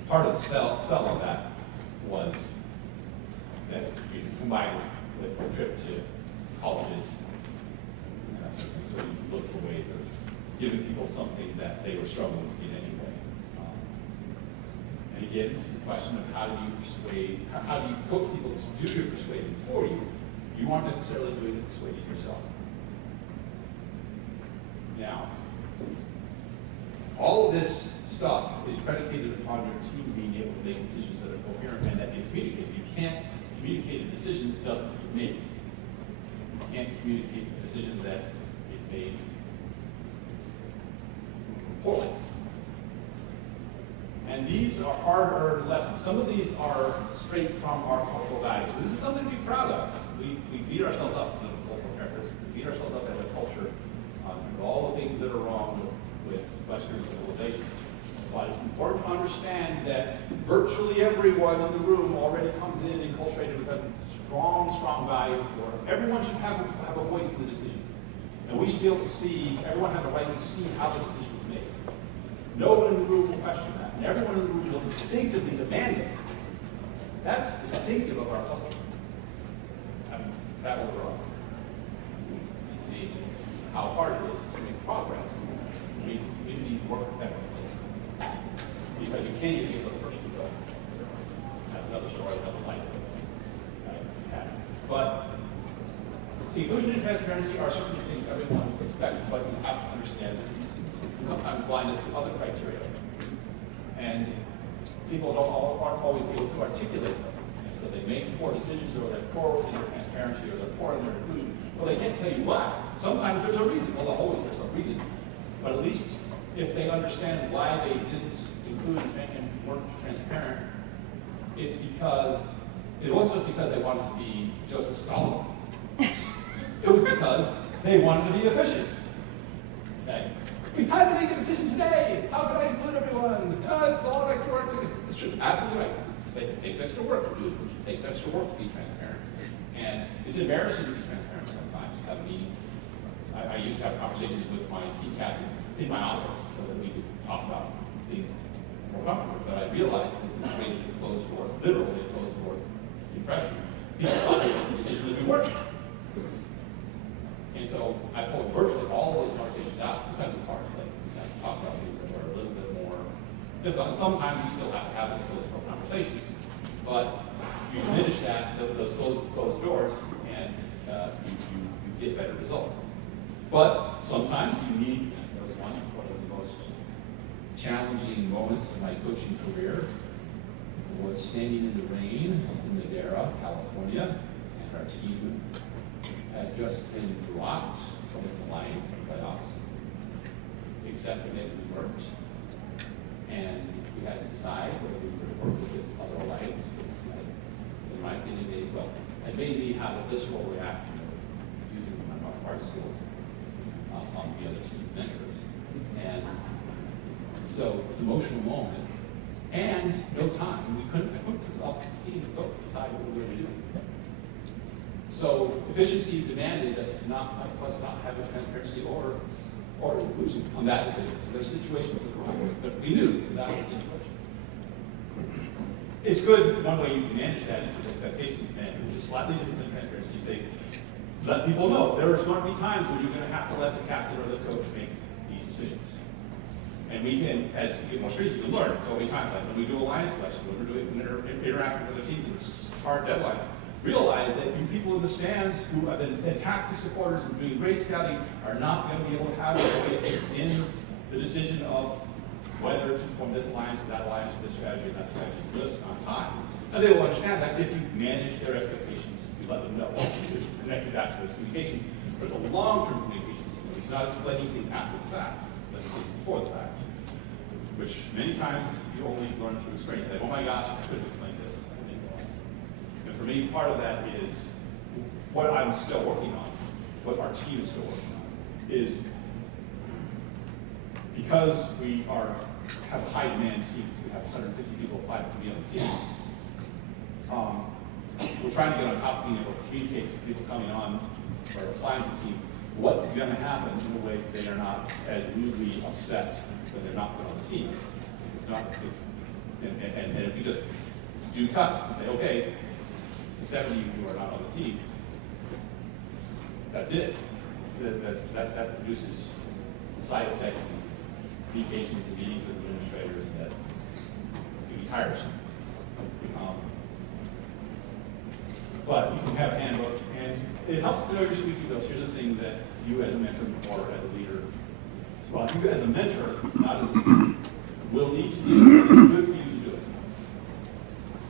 Part of the sell of that was that you could combine with a trip to colleges and that sort of thing. So you could look for ways of giving people something that they were struggling to get anyway. And again, this is a question of how do you persuade, how do you coach people to do your persuading for you? You aren't necessarily doing the persuading yourself. Now, all of this stuff is predicated upon your team being able to make decisions that are coherent and that they communicate. You can't communicate a decision that doesn't get made. You can't communicate a decision that is made poorly. And these are hard-earned lessons. Some of these are straight from our cultural values. So this is something to be proud of. We beat ourselves up as cultural characters. We beat ourselves up as a culture for all the things that are wrong with Western civilization. But it's important to understand that virtually everyone in the room already comes in enculturated with a strong value for everyone should have a voice in the decision. And we should be able to see, everyone has a right to see how the decision was made. No one in the room will question that, and everyone in the room will instinctively demand it. That's distinctive of our culture. Is that overall? It's amazing how hard it is to make progress. We need to work effectively. Because you can't even get those first 2 going. That's another story, another life. But inclusion and transparency are certainly things everyone expects, but you have to understand that these can sometimes blind us to other criteria. And people aren't always able to articulate them. And so they make poor decisions, or they're poor in their transparency, or they're poor in their inclusion. Well, they can't tell you why. Sometimes there's a reason. Well, always there's a reason. But at least if they understand why they didn't include and weren't transparent, it's because it wasn't just because they wanted to be Joseph Stalin. It was because they wanted to be efficient. Okay? We had to make a decision today. How can I include everyone? It's a lot of extra work to do. It's true, absolutely right. It takes extra work to do it. It takes extra work to be transparent. And it's embarrassing to be transparent sometimes. I mean, I used to have conversations with my team captain in my office so that we could talk about things more comfortably. But I realized that we created a closed door, literally a closed door impression. People thought the decision would be working. And so I pulled virtually all those conversations out. Sometimes it's hard to talk about things that were a little bit more difficult. And sometimes you still have to have those closed door conversations. But you diminish those closed doors, and you get better results. But sometimes you need, that was one of the most challenging moments of my coaching career, was standing in the rain in Madera, California, and our team had just been dropped from its alliance in playoffs, accepting that we weren't. And we had to decide whether we would work with this other alliance. In my opinion, it made me have a visceral reaction of using my martial arts skills on the other team's mentors. And so it's an emotional moment. And no time. I couldn't put it off the team to go decide what we were going to do. So efficiency demanded us to not have a transparency or inclusion on that decision. So there's situations that arise, but we knew that was the situation. It's good, one way you can manage that is with expectation management, which is slightly different than transparency. You say, let people know. There are going to be times when you're going to have to let the captain or the coach make these decisions. And we can, as you get more experience, you can learn. There'll be times like when we do alliance selection, when we're doing interacting with other teams and hard deadlines, realize that you people in the stands who have been fantastic supporters and doing great scouting are not going to be able to have a voice in the decision of whether to form this alliance or that alliance or this strategy or that strategy just on time. And they will understand that if you manage their expectations, you let them know. It's connected back to those communications. But it's a long-term communications. It's not explaining things after the fact. It's explaining things before the fact, which many times you only learn through experience. Like, oh my gosh, I couldn't explain this. I didn't realize. And for me, part of that is what I'm still working on, what our team is still working on, is because we have high demand teams, we have 150 people apply to be on the team. We're trying to get on top of being able to communicate to people coming on or applying to the team what's going to happen in a way so they are not as rudely upset when they're not put on the team. It's not this, and if you just do cuts and say, okay, the 70 who are not on the team, that's it. That produces side effects and communications and meetings with administrators that can be tiresome. But you can have a handbook, and it helps to know your squeaky wheels. Here's the thing that you as a mentor or as a leader, well, you as a mentor, not as a student, will need to do. It's good for you to do it.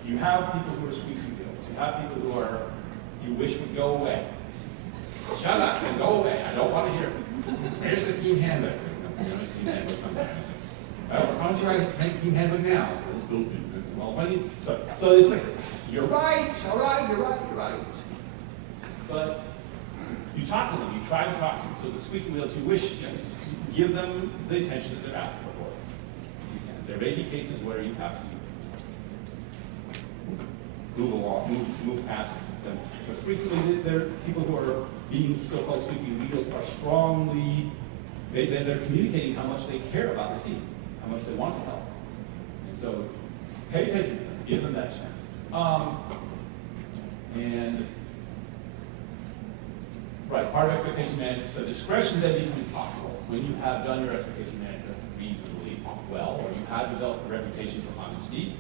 You have people who are squeaky wheels. You have people who are, you wish would go away. Shut up and go away. I don't want to hear it. Here's the team handbook. Team handbook sometimes. Well, why don't you make team handbook now? So it's like, you're right, all right, you're right. But you talk to them, you try to talk to them. So the squeaky wheels, you wish, give them the attention that they're asking for. If you can. There may be cases where you have to move past them. But frequently, there are people who are being so-called squeaky wheels are strongly, they're communicating how much they care about the team, how much they want to help. And so pay attention to them, give them that chance. Right, part of expectation management, so discretion then becomes possible when you have done your expectation management reasonably well, or you have developed a reputation for honesty.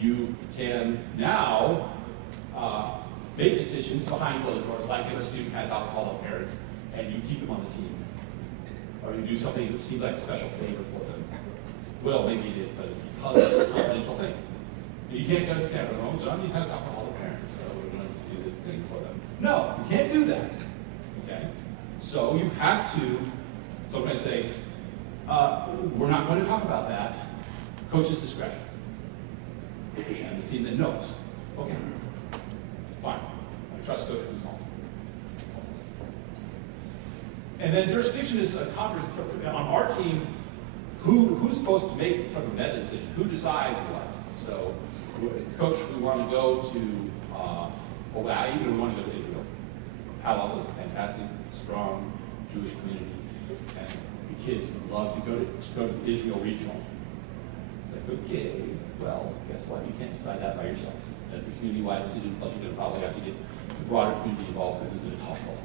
You can now make decisions behind closed doors, like if a student has alcoholic parents and you keep them on the team, or you do something that seems like a special favor for them. Well, maybe it is, but it's because it's a confidential thing. You can't go to Stanford, oh, Johnny has alcoholic parents, so we're going to do this thing for them. No, you can't do that. Okay? So you have to, sometimes say, we're not going to talk about that. Coach's discretion. And the team then knows. Okay. Fine. I trust coach who's home. And then jurisdiction is a conversation on our team. Who's supposed to make some of that decision? Who decides what? So, coach, we want to go to Hawaii, or we want to go to Israel. Palo Alto is a fantastic, strong Jewish community, and the kids would love to go to Israel regional. It's like, okay, well, guess what? You can't decide that by yourself. That's a community-wide decision. Plus, you're going to probably have to get the broader community involved because it's going to cost a lot.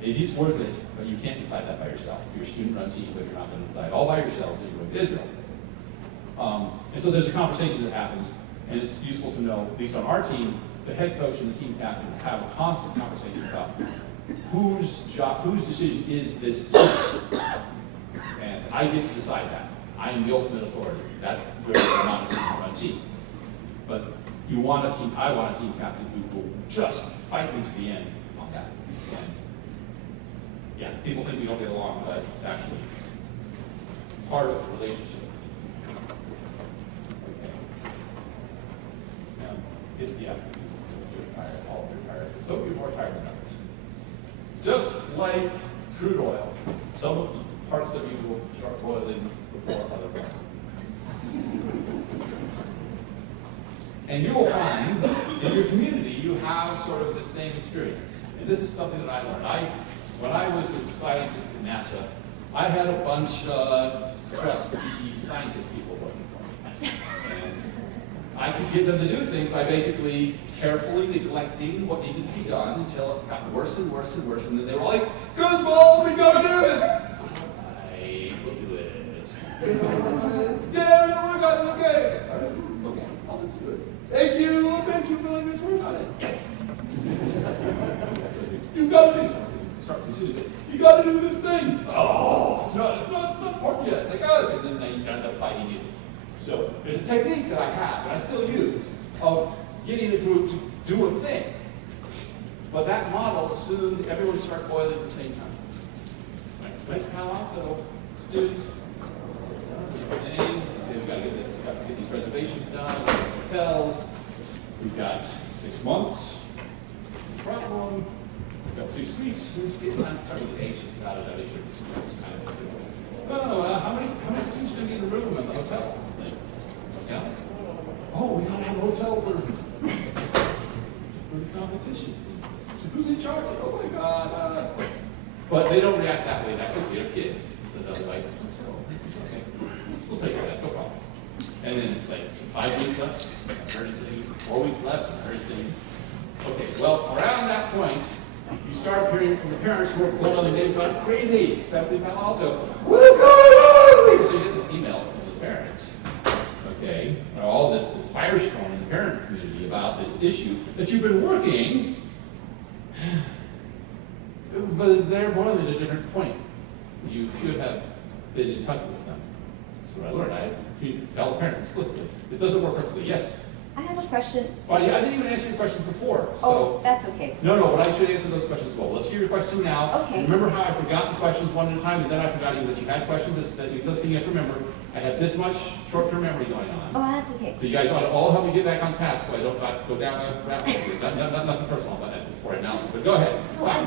Maybe it's worth it, but you can't decide that by yourself. So you're a student-run team, but you're not going to decide all by yourselves that you're going to Israel. And so there's a conversation that happens, and it's useful to know, at least on our team, the head coach and the team captain have a constant conversation about whose decision is this decision. And I get to decide that. I am the ultimate authority. That's where I'm not a student-run team. But I want a team captain who will just fight me to the end on that. And yeah, people think we don't get along, but it's actually part of the relationship. Okay. It's the effort. So you're tired, all of you are tired. So you're more tired than others. Just like crude oil, some of the parts of you will start boiling before other parts. And you will find in your community you have sort of the same experience. And this is something that I learned. When I was a scientist at NASA, I had a bunch of trusty scientist people working for me. And I could get them to do things by basically carefully neglecting what needed to be done until it got worse and worse and worse. And then they were like, Gooseball, we gotta do this! I will do it. Yeah, we got it, okay. All right, okay, I'll just do it. Thank you for letting me work on it. Yes! You've got to do something. Start to Tuesday. You got to do this thing. Oh, it's not important yet. It's like, oh, and then you end up fighting it. So there's a technique that I have, and I still use, of getting a group to do a thing. But that model assumed everyone start boiling at the same time. Right, Palo Alto students, and we've got to get these reservations done, hotels. We've got 6 months. Problem. We've got 6 weeks. I'm starting to get anxious about it. I make sure this is kind of things. No. How many students are going to be in the room in the hotels? It's like, hotel? Oh, we gotta have a hotel for the competition. So who's in charge? Oh my God! But they don't react that way that quickly. They're kids, so they're like, okay, we'll take care of that, no problem. And then it's like 5 weeks left. I've heard anything. 4 weeks left. I've heard anything. Okay, well, around that point, you start hearing from the parents who are blown on the game gone crazy, especially in Palo Alto. What is going on? So you get this email from the parents, okay, all this firestorm in the parent community about this issue that you've been working, but they're boiling at a different point. You should have been in touch with them. That's what I learned. I had to tell the parents explicitly. This doesn't work perfectly. Yes? I have a question. Well, yeah, I didn't even answer your questions before. So. Oh, that's okay. No, but I should answer those questions as well. Let's hear your question now. Okay. Remember how I forgot the questions one at a time, and then I forgot even that you had questions. That's the first thing you have to remember. I have this much short-term memory going on. Oh, that's okay. So you guys ought to all help me get back on task so I don't have to go down a rabbit hole. Nothing personal about that for right now. But go ahead. So I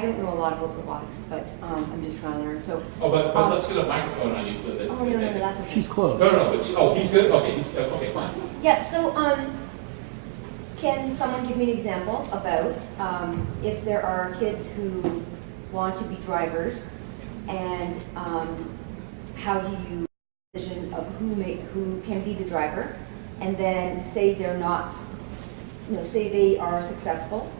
don't know a lot about robotics, but I'm just trying to learn. So. Oh, but let's get a microphone on you so that. Oh no, that's okay. She's close. No. He's good. Okay, okay, fine. Yeah. So can someone give me an example about if there are kids who want to be drivers, and how do you decision of who can be the driver, and then say they're not, say they are successful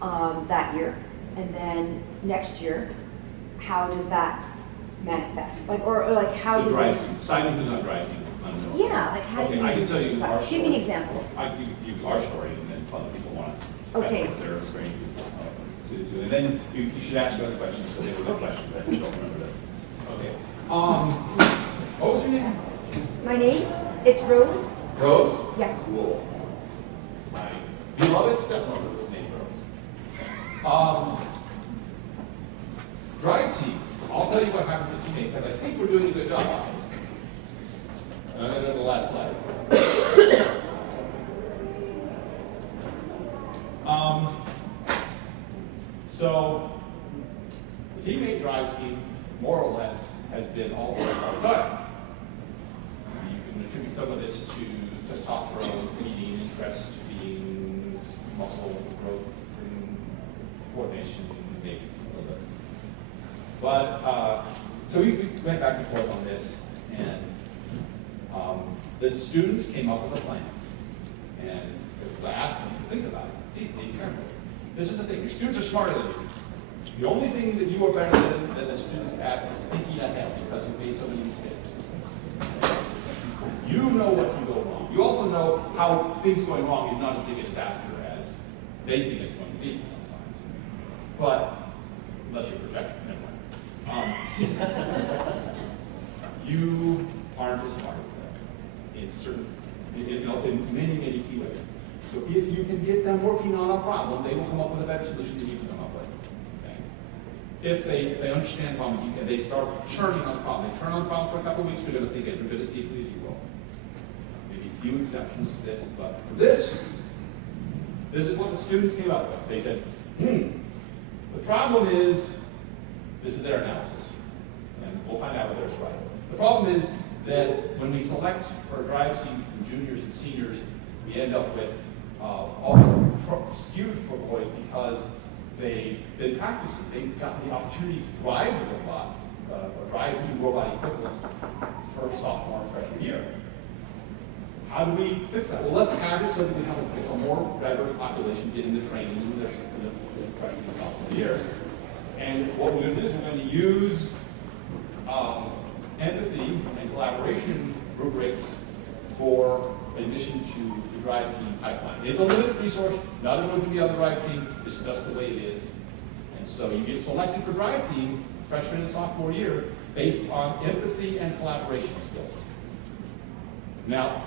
that year, and then next year, how does that manifest? Or like how do they? Simon who's not driving. Yeah, like how do you? I can tell you decide? our story. Give me an example. I can give you our story, and then other people want to Okay. put their experiences to. And then you should ask other questions, because they were good questions. I just don't remember that. Okay. What was your name? My name? It's Rose. Rose? Yeah. Cool. You love it? Step over this name, Rose. Drive team. I'll tell you what happens with teammate, because I think we're doing a good job on this. I'm going to go to the last slide. So the teammate drive team, more or less, has been all boys all the time. You can attribute some of this to testosterone feeding, interest feeding, muscle growth, and coordination, maybe a little bit. But, so we went back and forth on this, and the students came up with a plan. And I asked them to think about it, deeply and carefully. This is the thing, your students are smarter than you. The only thing that you are better than the students at is thinking ahead because you've made so many mistakes. You know what can go wrong. You also know how things going wrong is not as big a disaster as they think it's going to be sometimes. But, unless you're projecting, never mind. You aren't as smart as them. In certain, in many, many key ways. So if you can get them working on a problem, they will come up with a better solution than you can come up with. Okay? If they understand problems, and they start churning on the problem. They churn on the problem for a couple of weeks, they're going to think every bit as deeply as you will. Maybe a few exceptions to this, but for this is what the students came up with. They said, the problem is, this is their analysis, and we'll find out whether it's right. The problem is that when we select for a drive team from juniors and seniors, we end up with all skewed for boys because they've been practicing. They've gotten the opportunity to drive the robot, or drive new robot equivalents for sophomore and freshman year. How do we fix that? Well, let's have it so that we have a more diverse population getting the training in the freshman and sophomore years. And what we're going to do is we're going to use empathy and collaboration rubrics for admission to the drive team pipeline. It's a limited resource. Not everyone can be on the drive team. It's just the way it is. And so you get selected for drive team freshman and sophomore year based on empathy and collaboration skills. Now,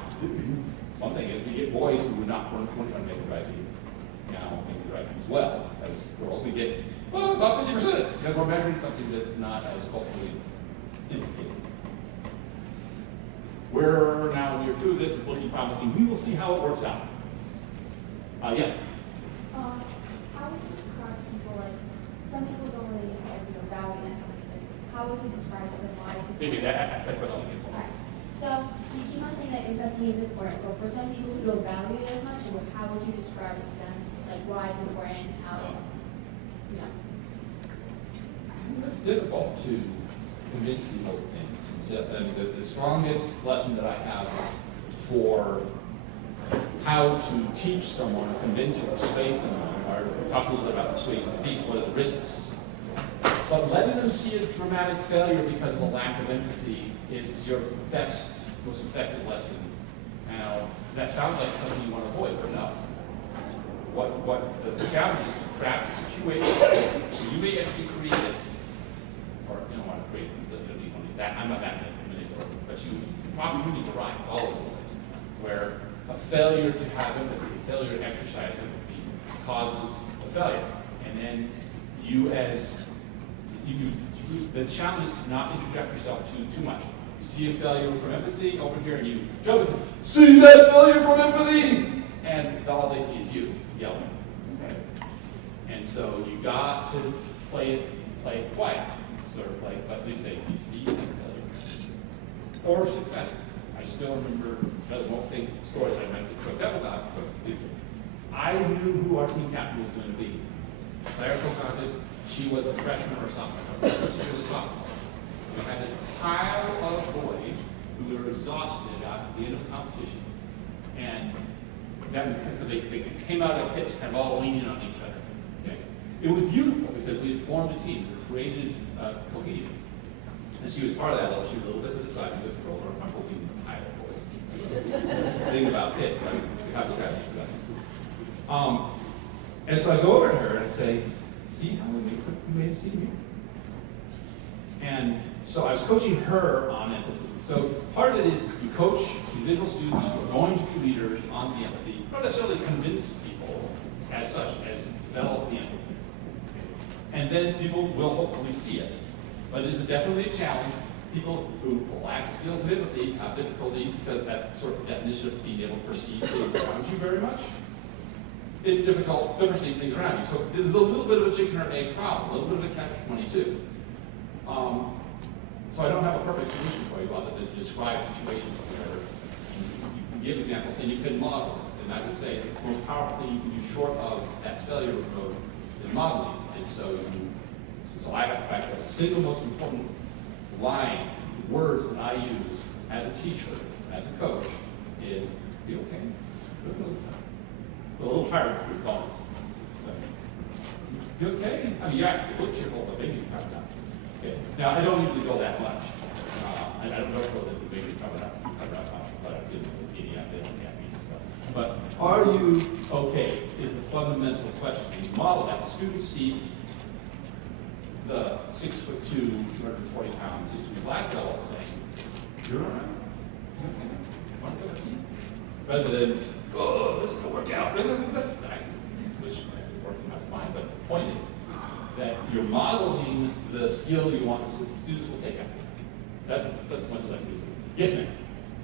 one thing is we get boys who we're not going to make the drive team. Now make the drive team as well. As girls, we get about 50% because we're measuring something that's not as culturally indicated. We're now in year 2. This is looking promising. We will see how it works out. Yeah. How would you describe people, like, some people don't really value that kind of thing. How would you describe the lives of Maybe ask that question again. Okay. So you keep on saying that empathy is important, but for some people who don't value it as much, how would you describe it to them? Like why it's important, how, It's difficult to convince people of things. The strongest lesson that I have for how to teach someone, convince or persuade someone, or talk a little bit about persuasion of peace, what are the risks, but letting them see a dramatic failure because of a lack of empathy is your best, most effective lesson. Now, that sounds like something you want to avoid, but no. What the challenge is to craft a situation where you may actually create it, or you don't want to create that. I'm not that manipulative, but opportunities arise all over the place where a failure to have empathy, a failure to exercise empathy causes a failure. And then the challenge is to not interject yourself too much. You see a failure from empathy over here and you jump and say, see that failure from empathy! And all they see is you yelling. Okay? And so you got to play it quiet. Sort of like, let me say, you see failure. Or successes. I still remember, I won't think the story that I might get choked up about, but I knew who our team captain was going to be. Claire Pocahontas, she was a freshman or sophomore. She was a sophomore. We had this pile of boys who were exhausted at the end of the competition. And that because they came out of the pits kind of all leaning on each other. Okay? It was beautiful because we had formed a team. We created cohesion. And she was part of that, although she was a little bit to the side because the girls are hoping the pile of boys. The thing about pits, I mean, we have strategies for that. And so I go over to her and say, see how we made a team here? And so I was coaching her on empathy. So part of it is you coach individual students who are going to be leaders on the empathy, not necessarily convince people as such as develop the empathy. And then people will hopefully see it. But it is definitely a challenge. People who lack skills of empathy have difficulty because that's sort of the definition of being able to perceive things around you very much. it's difficult to perceive things around you. So there's a little bit of a chicken or egg problem, a little bit of a catch-22. So I don't have a perfect solution for you other than to describe situations where you can give examples and you can model it. And I would say the most powerful thing you can do short of that failure mode is modeling. And so I have the single most important line, words that I use as a teacher, as a coach, is be okay. A little tired of these calls. So, you okay? I mean, yeah, it looks cheerful, but maybe you cover it up. Okay. Now, I don't usually go that much. I don't know for the maybe cover up, but I feel giddy, I feel happy and stuff. But are you okay is the fundamental question. You model that. Students see the 6'2", 240 pound, 6'3" black belt saying, "You're all right. You're okay. Want to go to team?" Rather than, "Oh, let's go work out." That's which working that's fine. But the point is that you're modeling the skill you want the students will take after. That's as much as I can do for you. Yes, ma'am.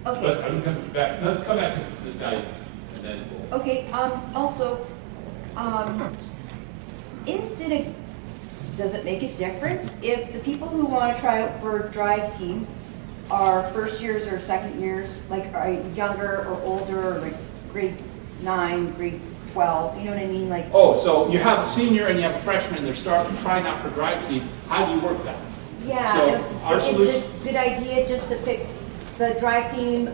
Okay. But I'm come back. Let's come back to this guy, and then we'll. Okay. Also, does it make a difference if the people who want to try out for drive team are first years or second years, like are younger or older, or like grade 9, grade 12? You know what I mean? Like. Oh, so you have a senior and you have a freshman. They're trying out for drive team. How do you work that? Yeah. So our is solution. it a good idea just to pick the drive team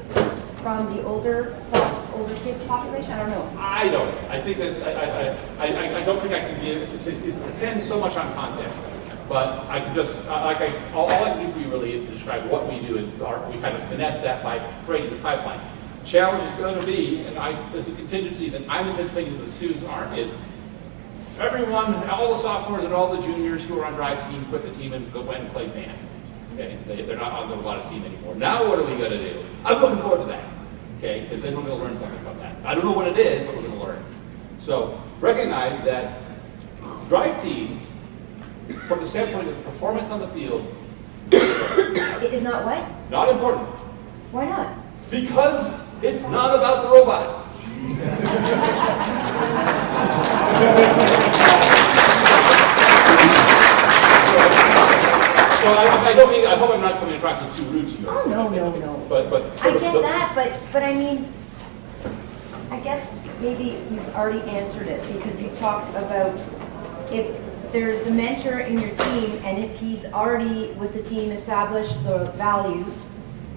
from the older kids population? I don't know. I don't. I think that's. I don't think I can be able to say. It depends so much on context. But I can just all I can do for you really is to describe what we do, and we kind of finesse that by creating the pipeline. Challenge is going to be, and there's a contingency that I'm anticipating that the students aren't, is everyone, all the sophomores and all the juniors who are on drive team quit the team and go and play band. Okay, they're not on the robotics team anymore. Now what are we going to do? I'm looking forward to that. Okay, because then we're going to learn something from that. I don't know what it is, but we're going to learn. So recognize that drive team, from the standpoint of performance on the field, It is not what? not important. Why not? Because it's not about the robot. So I hope I'm not coming across as too rude to you. Oh, no. But I get that, but I mean, I guess maybe you've already answered it because you talked about if there's the mentor in your team and if he's already with the team established the values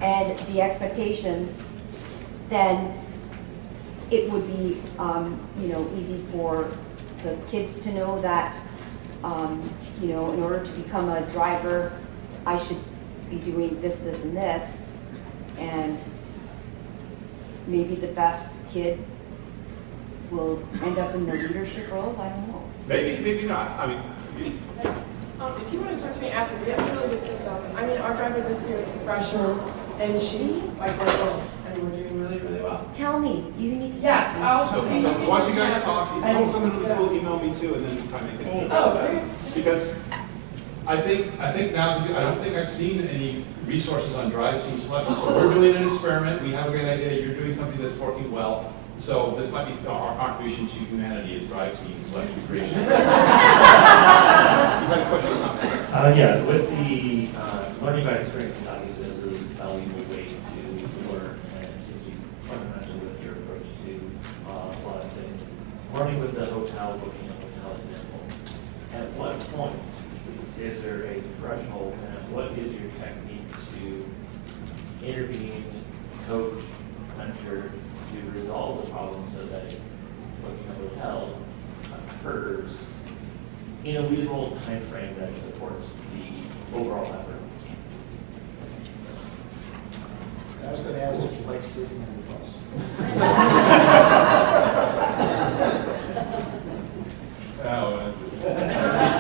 and the expectations, then it would be, easy for the kids to know that, in order to become a driver, I should be doing this, this, and this. And maybe the best kid will end up in the leadership roles, I don't know. maybe not. I mean, If you want to talk to me after, we have a really good system. I mean, our driver this year is a freshman, and she's like advanced, and we're doing really, really well. Tell me, you need to. Yeah, I'll. So once you guys talk, if you want something really cool, email me too, and then try to make it. Oh, great. because I think now's a good. I don't think I've seen any resources on drive team selection. So we're doing an experiment. We have a great idea. You're doing something that's working well. So this might be our contribution to humanity is drive team selection creation. You had a question or comment? Yeah, with the learning by experience is obviously a really valuable way to learn, and it seems to be fundamental with your approach to a lot of things. Learning with the hotel, booking a hotel example, at what point is there a threshold, and what is your technique to intervene, coach, mentor, to resolve the problem so that booking a hotel occurs in a reasonable time frame that supports the overall effort of the team? I was going to ask if you like sleeping on the bus.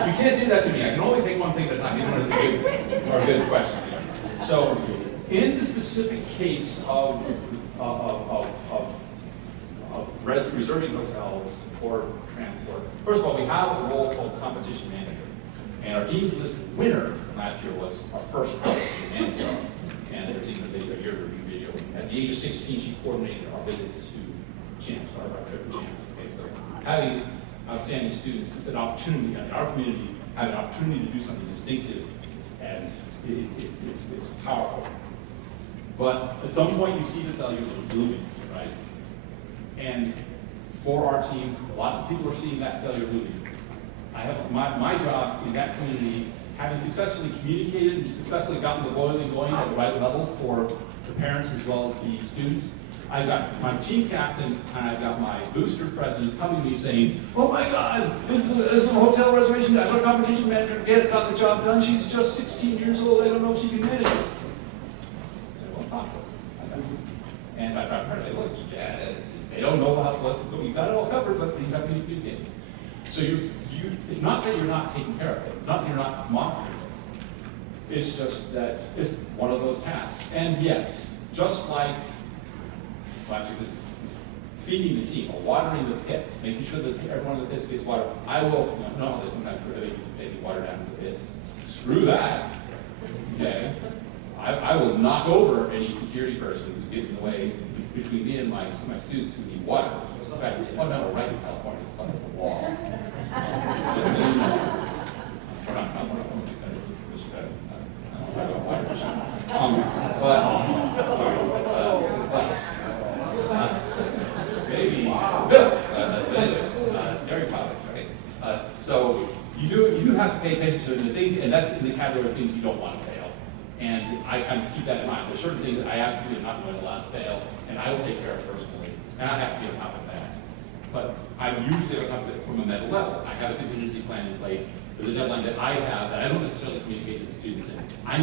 You can't do that to me. I can only take one thing at a time. Either one is a good question. So, in the specific case of reserving hotels for transport, first of all, we have a role called competition manager. And our Dean's List winner from last year was our first competition manager. And there's even a year review video. At the age of 16, she coordinated our visit champs, our triple champs. Okay, so having outstanding students, it's an opportunity in our community, have an opportunity to do something distinctive, and it's powerful. But at some point you see the failure blooming, right? And for our team, lots of people are seeing that failure blooming. I have my job in that community, having successfully communicated and successfully gotten the boiling going at the right level for the parents as well as the students. I've got my team captain and I've got my booster president coming to me saying, "Oh my God, this is a hotel reservation. That's our competition manager. Got the job done. She's just 16 years old. I don't know if she can manage it." I said, "Well, talk to her." And I've got her say, "Look, they don't know what to do. You got it all covered, but you got to communicate." So it's not that you're not taking care of it. It's not that you're not monitoring it. It's just that it's one of those tasks. And yes, just like, well, actually, this is feeding the team or watering the pits, making sure that everyone in the pits gets water. I will, know how this sometimes prohibit you from taking water down to the pits. Screw that. Okay? I will knock over any security person who gets in the way between me and my students who need water. In fact, it's a fundamental right in California. It's a law. Just so you know. We're not because I don't know water. Maybe dairy products, right? So you do have to pay attention to the things, and that's in the category of things you don't want to fail. And I kind of keep that in mind. There's certain things that I absolutely am not going to allow to fail, and I will take care of personally, and I have to be on top of that. But I'm usually on top of it from a mental level. I have a contingency plan in place. There's a deadline that I have that I don't necessarily communicate to the students in. I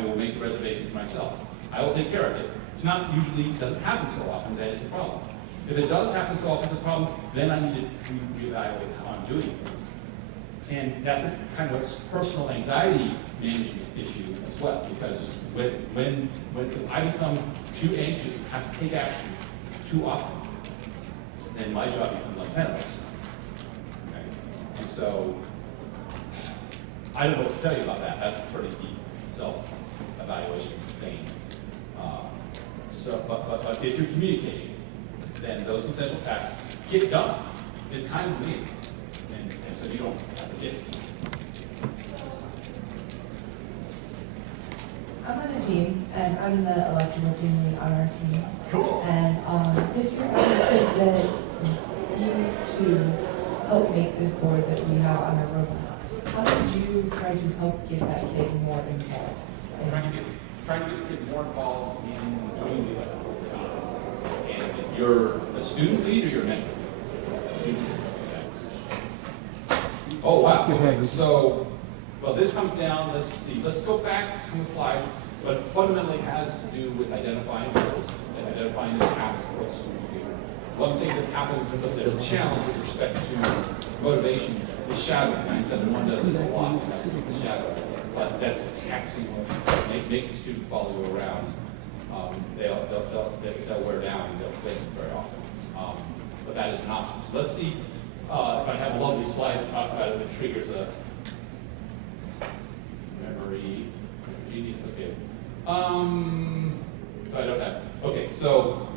will make the reservations myself. I will take care of it. It's not usually, doesn't happen so often that it's a problem. If it does happen so often it's a problem, then I need to reevaluate how I'm doing things. And that's a kind of a personal anxiety management issue as well, because if I become too anxious and have to take action too often, then my job becomes untenable. Okay? And so, I don't know what to tell you about that. That's a pretty deep self-evaluation thing. But if you're communicating, then those essential tasks get done. It's kind of amazing. And so you don't have to miss it. I'm on a team, and I'm the electrical team lead on our team. Cool. And this year, I think that used to help make this board that we have on our roadmap. How did you try to help get that kid more involved? Trying to get the kid more involved in doing the electrical job. And you're a student lead or you're a mentor? Student lead. Okay. Oh, wow. Okay. So, well, this comes down, let's see. Let's go back in the slides. But it fundamentally has to do with identifying goals and identifying the tasks for what students do. One thing that happens, the challenge with respect to motivation is shadowing. I said one does this a lot, it's shadowing. But that's taxing, make the student follow you around. They'll wear down and they'll quit very often. But that is an option. So let's see if I have a lovely slide that talks about it that triggers a memory genius. Okay. If I don't have, okay, so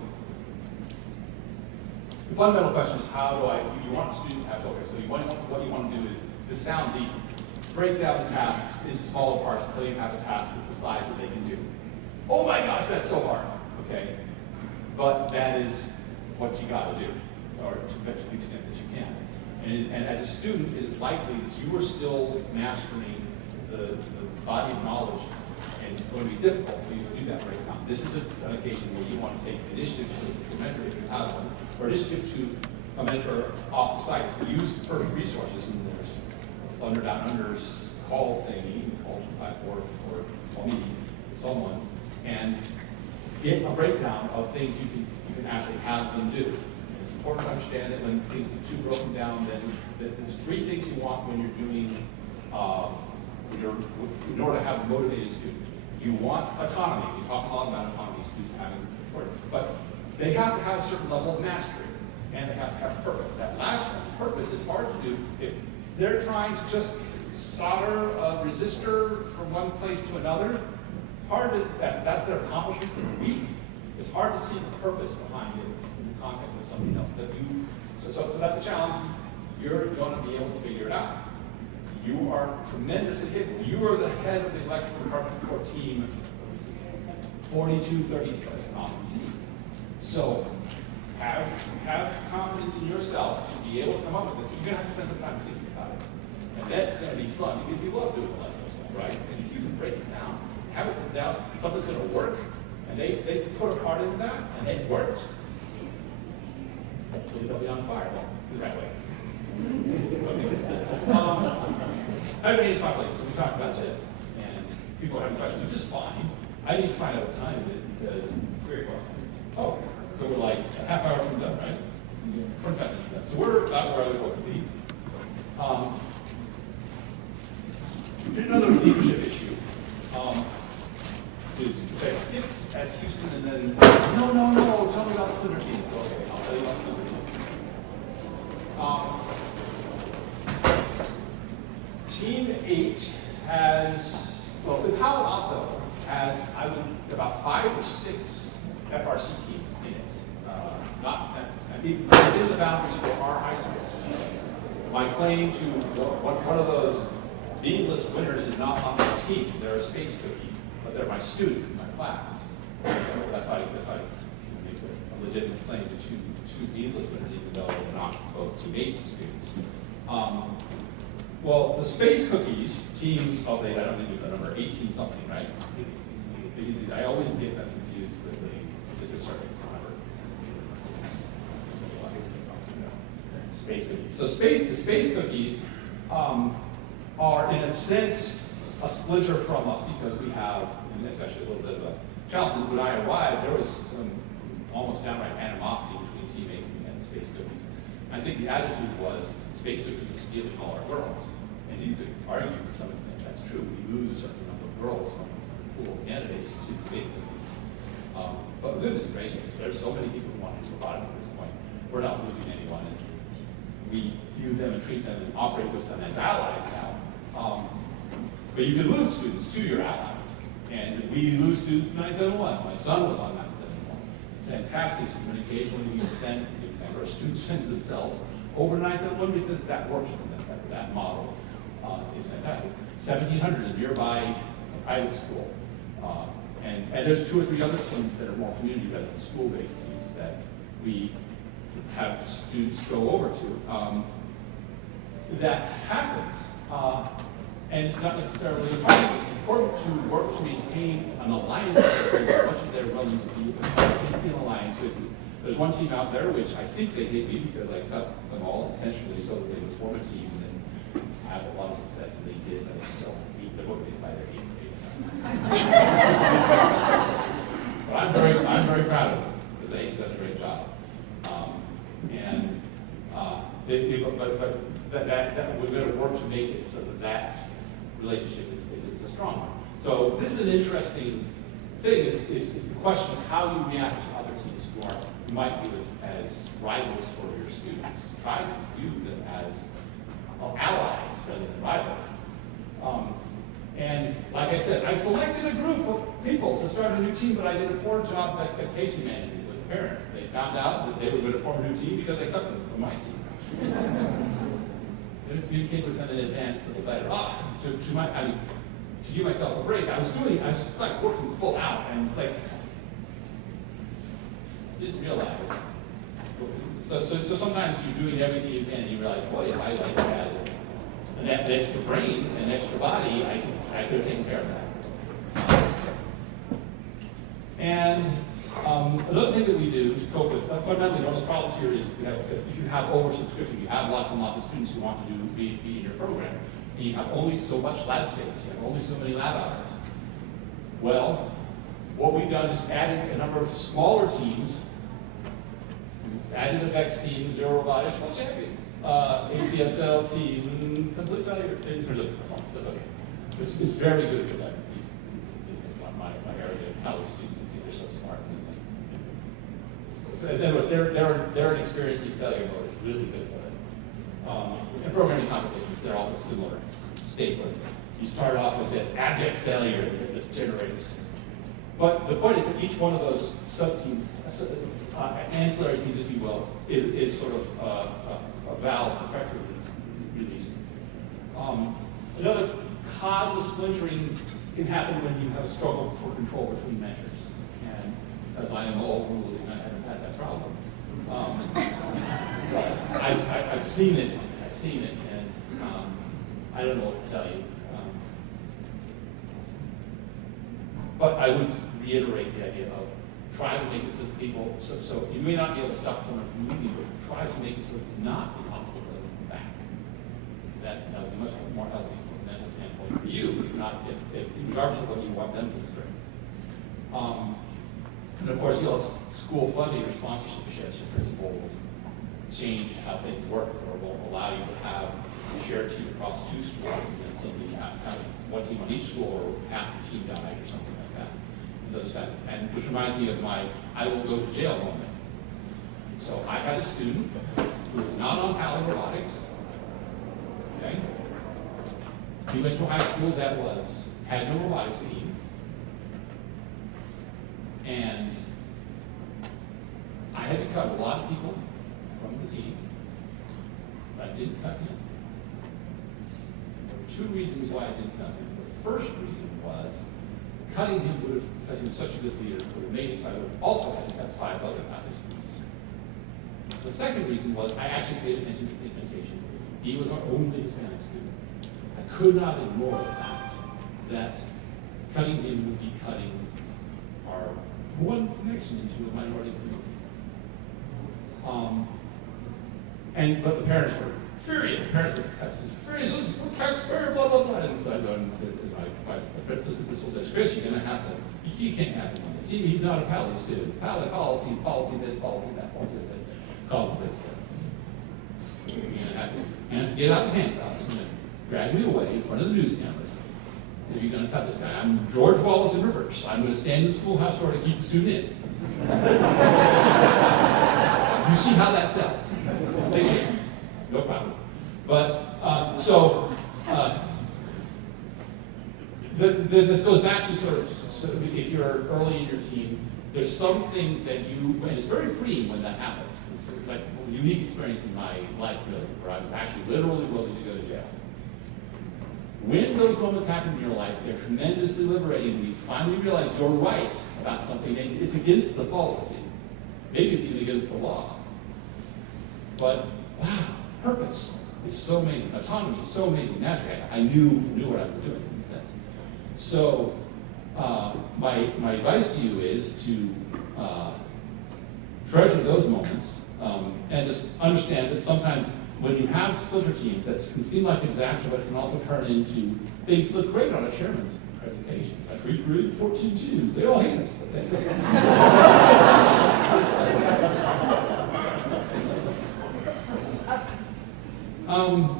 the fundamental question is how do you want a student to have focus? So what you want to do is, this sounds easy. Break down the tasks into smaller parts until you have a task that's the size that they can do. Oh my gosh, that's so hard. Okay, but that is what you got to do, or to the extent that you can. And as a student, it is likely that you are still mastering the body of knowledge, and it's going to be difficult for you to do that breakdown. This is an occasion where you want to take initiative to a mentor if you have one, or initiative to a mentor off the site. So use the first resources, and there's Thunder Down Under's call thing, you can call 254 or call me, someone, and get a breakdown of things you can actually have them do. And it's important to understand that when things get too broken down, that there's three things you want when you're doing, in order to have a motivated student. You want autonomy. We talk a lot about autonomy, students having before, but they have to have a certain level of mastery, and they have to have purpose. That last one, purpose, is hard to do if they're trying to just solder a resistor from one place to another. That's their accomplishment for the week. It's hard to see the purpose behind it in the context of with something else. But so that's a challenge. You're going to be able to figure it out. You are tremendously capable. You are the head of the electrical department for team 4236. That's an awesome team. So have confidence in yourself to be able to come up with this. You're going to have to spend some time thinking about it. And that's going to be fun because you love doing electrical stuff, right? And if you can break it down, have it sit down, something's going to work, and they put a part into that, and it worked. Hopefully they'll be on fire. Well, that way. I've changed population, so we talked about this, and people are having questions, which is fine. I need to find out what time it is, because 3 o'clock. Oh, so we're like a half hour from done, right? 25 minutes from done. So we're about where I would hope to be. Another leadership issue is I skipped at Houston and then, no, tell me about splinter teams. Okay, I'll tell you about splinter teams. Team 8 has, well, the Palo Alto has, I would, about 5 or 6 FRC teams in it. Not, I think, within the boundaries for our high school. My claim to one of those Dean's List winners is not on my team. They're a space cookie, but they're my student in my class. So that's how I make a legitimate claim to two Dean's List winners, even though they're not both Team 8 students. Well, the space cookies, team, oh, I don't need the number, 18 something, right? I always get that confused with the citrus circuits number. Space cookies. So the space cookies are, in a sense, a splinter from us because we have, and this is actually a little bit of a challenge. When I arrived, there was some almost downright animosity between Team 8 and the space cookies. I think the attitude was space cookies is stealing all our girls. And you could argue to some extent that's true. We lose a certain number of girls from the pool of candidates to the space cookies. But goodness gracious, there's so many people who want to robotics at this point. We're not losing anyone. And we view them and treat them and operate with them as allies now. But you can lose students to your allies. And we lose students to 971. My son was on 971. It's fantastic to communicate when we send, our students send themselves over 971 because that works for them. That model is fantastic. 1700 is a nearby private school. And there's 2 or 3 other teams that are more community-based, school-based teams that we have students go over to. That happens. And it's not necessarily important. It's important to work to maintain an alliance with you as much as they're willing to be in an alliance with you. There's one team out there which I think they hate me because I cut them all intentionally so that they would form a team and then have a lot of success, and they did, but they're motivated by their hate. But I'm very proud of them because they've done a great job. But we're going to work to make it so that relationship is a strong one. So this is an interesting thing, is the question of how you react to other teams who might view as rivals for your students. Try to view them as allies rather than rivals. And like I said, I selected a group of people to start a new team, but I did a poor job of expectation management with the parents. They found out that they were going to form a new team because I cut them from my team. Communicate with them in advance a little better. To give myself a break, I was like working full out, and it's like I didn't realize. So sometimes you're doing everything you can, and you realize, boy, if I like that, an extra brain, an extra body, I could have taken care of that. And another thing that we do to cope with, fundamentally, one of the problems here is, if you have oversubscription, you have lots and lots of students who want to be in your program, and you have only so much lab space, you have only so many lab hours. Well, what we've done is added a number of smaller teams. We've added a VEX team, Zero Robotics, World Champions, ACSL team, complete failure in terms of performance. That's okay. This is very good for them. My area of college students who think they're so smart. In other words, they're experiencing failure mode. It's really good for them. And programming competitions, they're also similar state where you start off with this abject failure, and this generates But the point is that each one of those sub-teams, ancillary teams, if you will, is sort of a valve for pressure release. Another cause of splintering can happen when you have a struggle for control between mentors. And because I am old, I haven't had that problem. But I've seen it. And I don't know what to tell you. But I would reiterate the idea of try to make it so that people, so you may not be able to stop someone from moving, but try to make it so it's not impossible to move back. That would be much more healthy from a mental standpoint for you, if regardless of what you want them to experience. And of course, school funding or sponsorship shifts, your principal will change how things work, or will allow you to have a shared team across 2 schools, and then suddenly you have one team on each school, or half the team died, or something like that. And which reminds me of my I will go to jail moment. So I had a student who was not on Pally Robotics. Okay? He went to a high school that had no robotics team. And I had to cut a lot of people from the team, but I didn't cut him. There were 2 reasons why I didn't cut him. The first reason was cutting him would have, because he was such a good leader, would have made it so I would have also had to cut 5 other Pally students. The second reason was I actually paid attention to pigmentation. He was our only Hispanic student. I could not ignore the fact that cutting him would be cutting our one connection into a minority community. But the parents were furious. The parents were furious. This is taxpayer, blah, blah, blah. And so I go to my assistant principal says, Chris, you're going to have to, you can't have him on this. He's not a Pally student. Pally policy this, policy this. And call the police. You're going to have to get out the handcuffs and drag me away in front of the news cameras. If you're going to cut this guy, I'm George Wallace in reverse. I'm going to stand in the schoolhouse door to keep the student in. You see how that sells. They change. No problem. But, this goes back to sort of, if you're early in your team, there's some things that and it's very freeing when that happens. It's like a unique experience in my life, really, where I was actually literally willing to go to jail. When those moments happen in your life, they're tremendously liberating when you finally realize you're right about something and it's against the policy. Maybe it's even against the law. But, wow, purpose is so amazing. Autonomy is so amazing. Naturally, I knew what I was doing in a sense. So, my advice to you is to treasure those moments and just understand that sometimes when you have splinter teams, that can seem like a disaster, but it can also turn into things that look great on a chairman's presentation. It's like, we created 14 teams. They all hate us. But they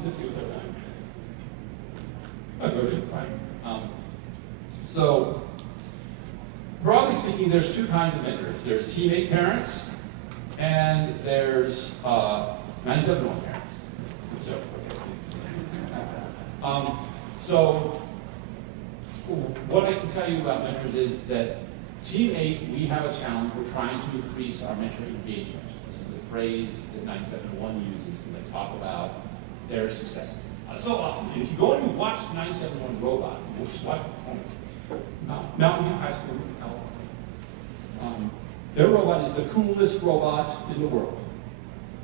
let's see what's our time. Okay, it's fine. So, broadly speaking, there's 2 kinds of mentors. There's teammate parents, and there's 971 parents. That's a joke, okay. So, what I can tell you about mentors is that Team 8, we have a challenge. We're trying to increase our mentor engagement. This is the phrase that 971 uses when they talk about their success. So awesome. If you go and you watch 971 Robot, you just watch the performance, Mountain View High School in California. Their robot is the coolest robot in the world.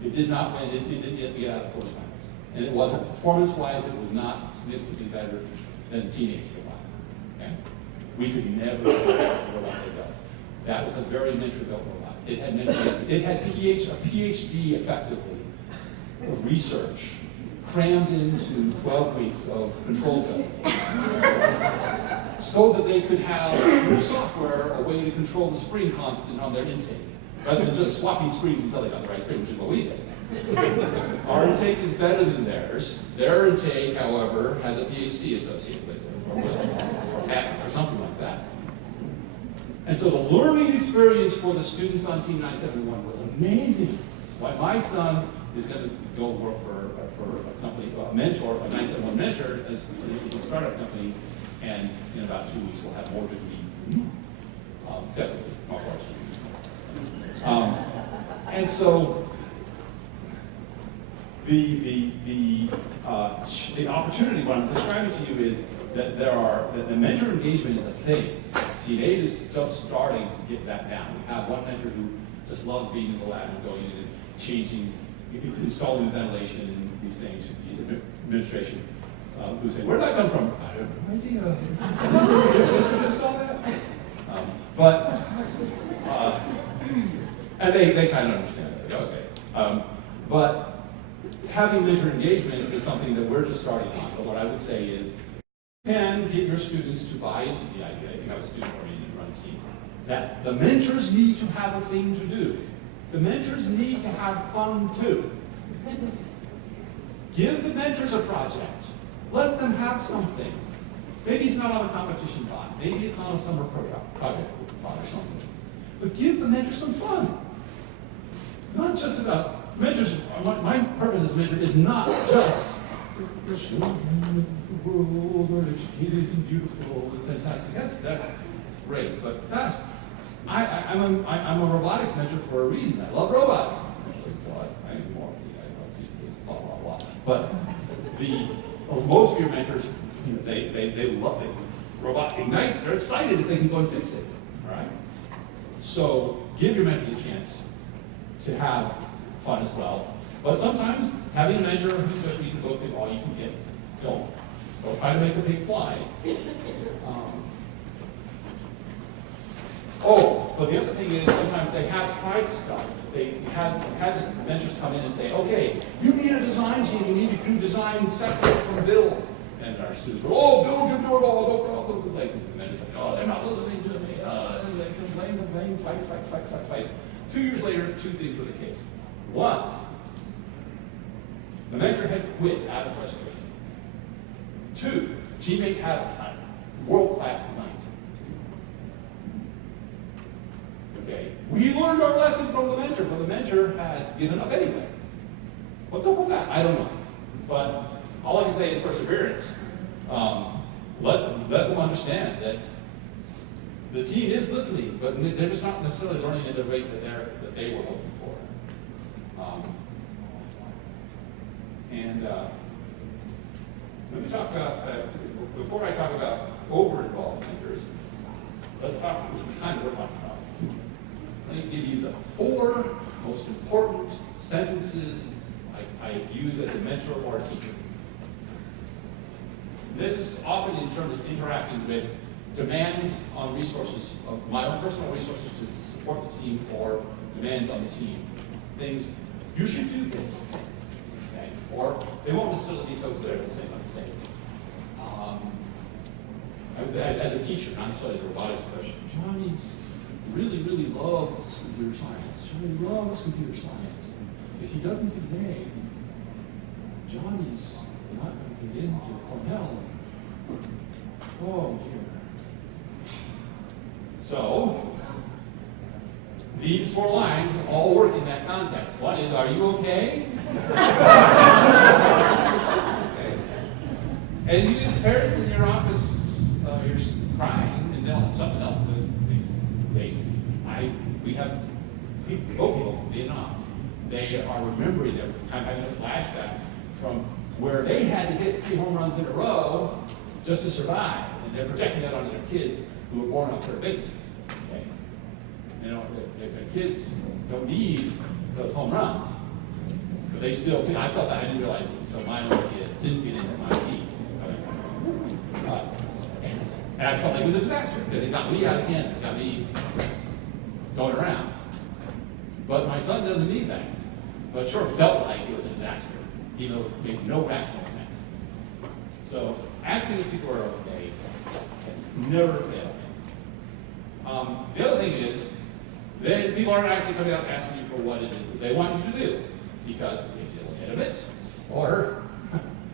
It did not win, it didn't get out of quarterfinals. And it wasn't, performance-wise, it was not significantly better than Teenage Robot. Okay? We could never build the robot they built. That was a very mentor-built robot. It had a PhD effectively of research crammed into 12 weeks of control code, so that they could have, through software, a way to control the spring constant on their intake, rather than just swapping springs until they got the right spring, which is what we did. Our intake is better than theirs. Their intake, however, has a PhD associated with it, or patent, or something like that. And so the learning experience for the students on Team 971 was amazing. That's why my son is going to go work for a company, a mentor, a 971 mentor, as a startup company, and in about 2 weeks we'll have more degrees than except for golf course students. And so the opportunity, what I'm describing to you is that that the mentor engagement is a thing. Teen8 is just starting to get that down. We have one mentor who just loves being in the lab and going in and changing, installing ventilation, and he's saying to the administration, who's saying, where did that come from? I have no idea. Just install that. And they kind of understand. It's like, okay. But having mentor engagement is something that we're just starting on. But what I would say is, you can get your students to buy into the idea, if you have a student-oriented run team, that the mentors need to have a thing to do. The mentors need to have fun too. Give the mentors a project. Let them have something. Maybe it's not on a competition bot. Maybe it's on a summer project bot or something. But give the mentors some fun. It's not just about mentors. My purpose as a mentor is not just the children of the world are educated and beautiful and fantastic. That's great. But I'm a robotics mentor for a reason. I love robots. Actually, what? I need more of the ILC, blah blah blah. But most of your mentors, they love it. Robot ignites. They're excited if they can go and fix it. All right. So give your mentors a chance to have fun as well. But sometimes having a mentor who's just reading the book is all you can get. Don't try to make a pig fly. But the other thing is sometimes they have tried stuff. They had just mentors come in and say, okay, you need a design team. You need to do design separate from build. And our students were, oh, build your door, no problem. It's like, the mentor's like, oh, they're not listening to me. They complain, fight. 2 years later, two things were the case. One, the mentor had quit out of frustration. Two, teammate had a world-class design team. Okay, we learned our lesson from the mentor, but the mentor had given up anyway. What's up with that? I don't know. But all I can say is perseverance. Let them understand that the team is listening, but they're just not necessarily learning at the rate that they were hoping for. Let me talk about, before I talk about over-involved mentors, let's talk about which we kind of were talking about. Let me give you the 4 most important sentences I use as a mentor or a teacher. This is often in terms of interacting with demands on resources, of my own personal resources to support the team, or demands on the team. Things, you should do this. Okay? Or they won't necessarily be so clear, the same I'm saying. As a teacher, not necessarily a robotics specialist, Johnny's really loves computer science. Johnny loves computer science. If he doesn't today, Johnny's not going to get into Cornell. Oh dear. So, these 4 lines all work in that context. One is, are you okay? Okay. And you get parents in your office, you're crying, and they'll have something else. We have people from Vietnam. They are remembering, they're kind of having a flashback from where they had to hit 3 home runs in a row just to survive. And they're projecting that onto their kids who were born up to their bigs. Okay? You know, the kids don't need those home runs. But they still think, I felt that, I didn't realize it until my own kid didn't get into my team. And I felt like it was a disaster because it got me out of Kansas, it got me going around. But my son doesn't need that. But it sure felt like it was a disaster, even though it made no rational sense. So asking if people are okay has never failed me. The other thing is, people aren't actually coming out and asking you for what it is that they want you to do, because it's illegitimate, or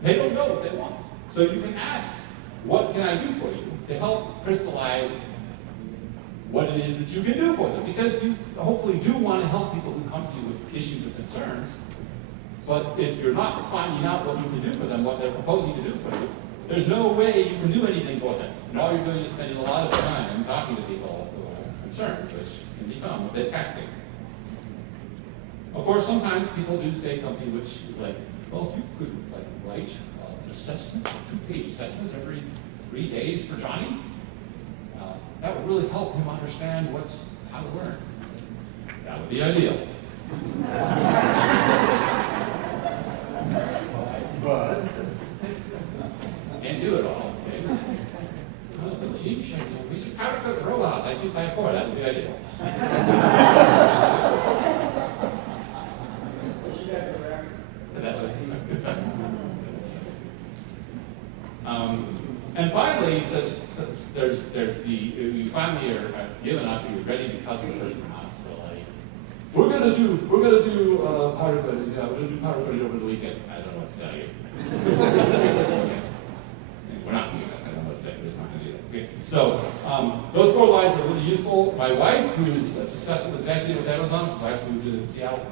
they don't know what they want. So you can ask, what can I do for you, to help crystallize what it is that you can do for them, because you hopefully do want to help people who come to you with issues or concerns. But if you're not finding out what you can do for them, what they're proposing to do for you, there's no way you can do anything for them. And all you're doing is spending a lot of time talking to people who concerns, which can become a bit taxing. Of course, sometimes people do say something which is like, well, if you could write an assessment, a 2-page assessment every 3 days for Johnny, that would really help him understand how to learn. That would be ideal. But Can't do it all. Okay? The team should, we should powder cook the robot like 254. That would be ideal. That would. And finally, since there's you finally are given up, you're ready to cuss the person out. So like, we're gonna do powder coating. We're gonna do powder coating over the weekend. I don't know what to tell you. We're not doing that. I don't know what to tell you. We're just not gonna do that. Okay. So those 4 lines are really useful. My wife, who is a successful executive with Amazon, she's wife moved in Seattle.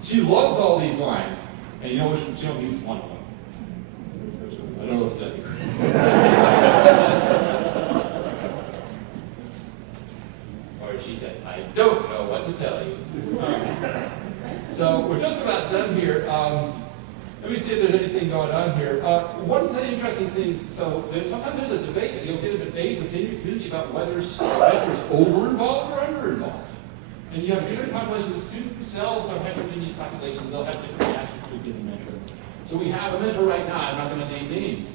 She loves all these lines, and you know which she only uses one of them. I don't know what to tell you. Or she says, I don't know what to tell you. So we're just about done here. Let me see if there's anything going on here. One of the interesting things, sometimes there's a debate, you'll get a debate within your community about whether measures over-involved or under-involved. And you have different populations. The students themselves are heterogeneous populations. They'll have different reactions to a given mentor. So we have a mentor right now. I'm not going to name names.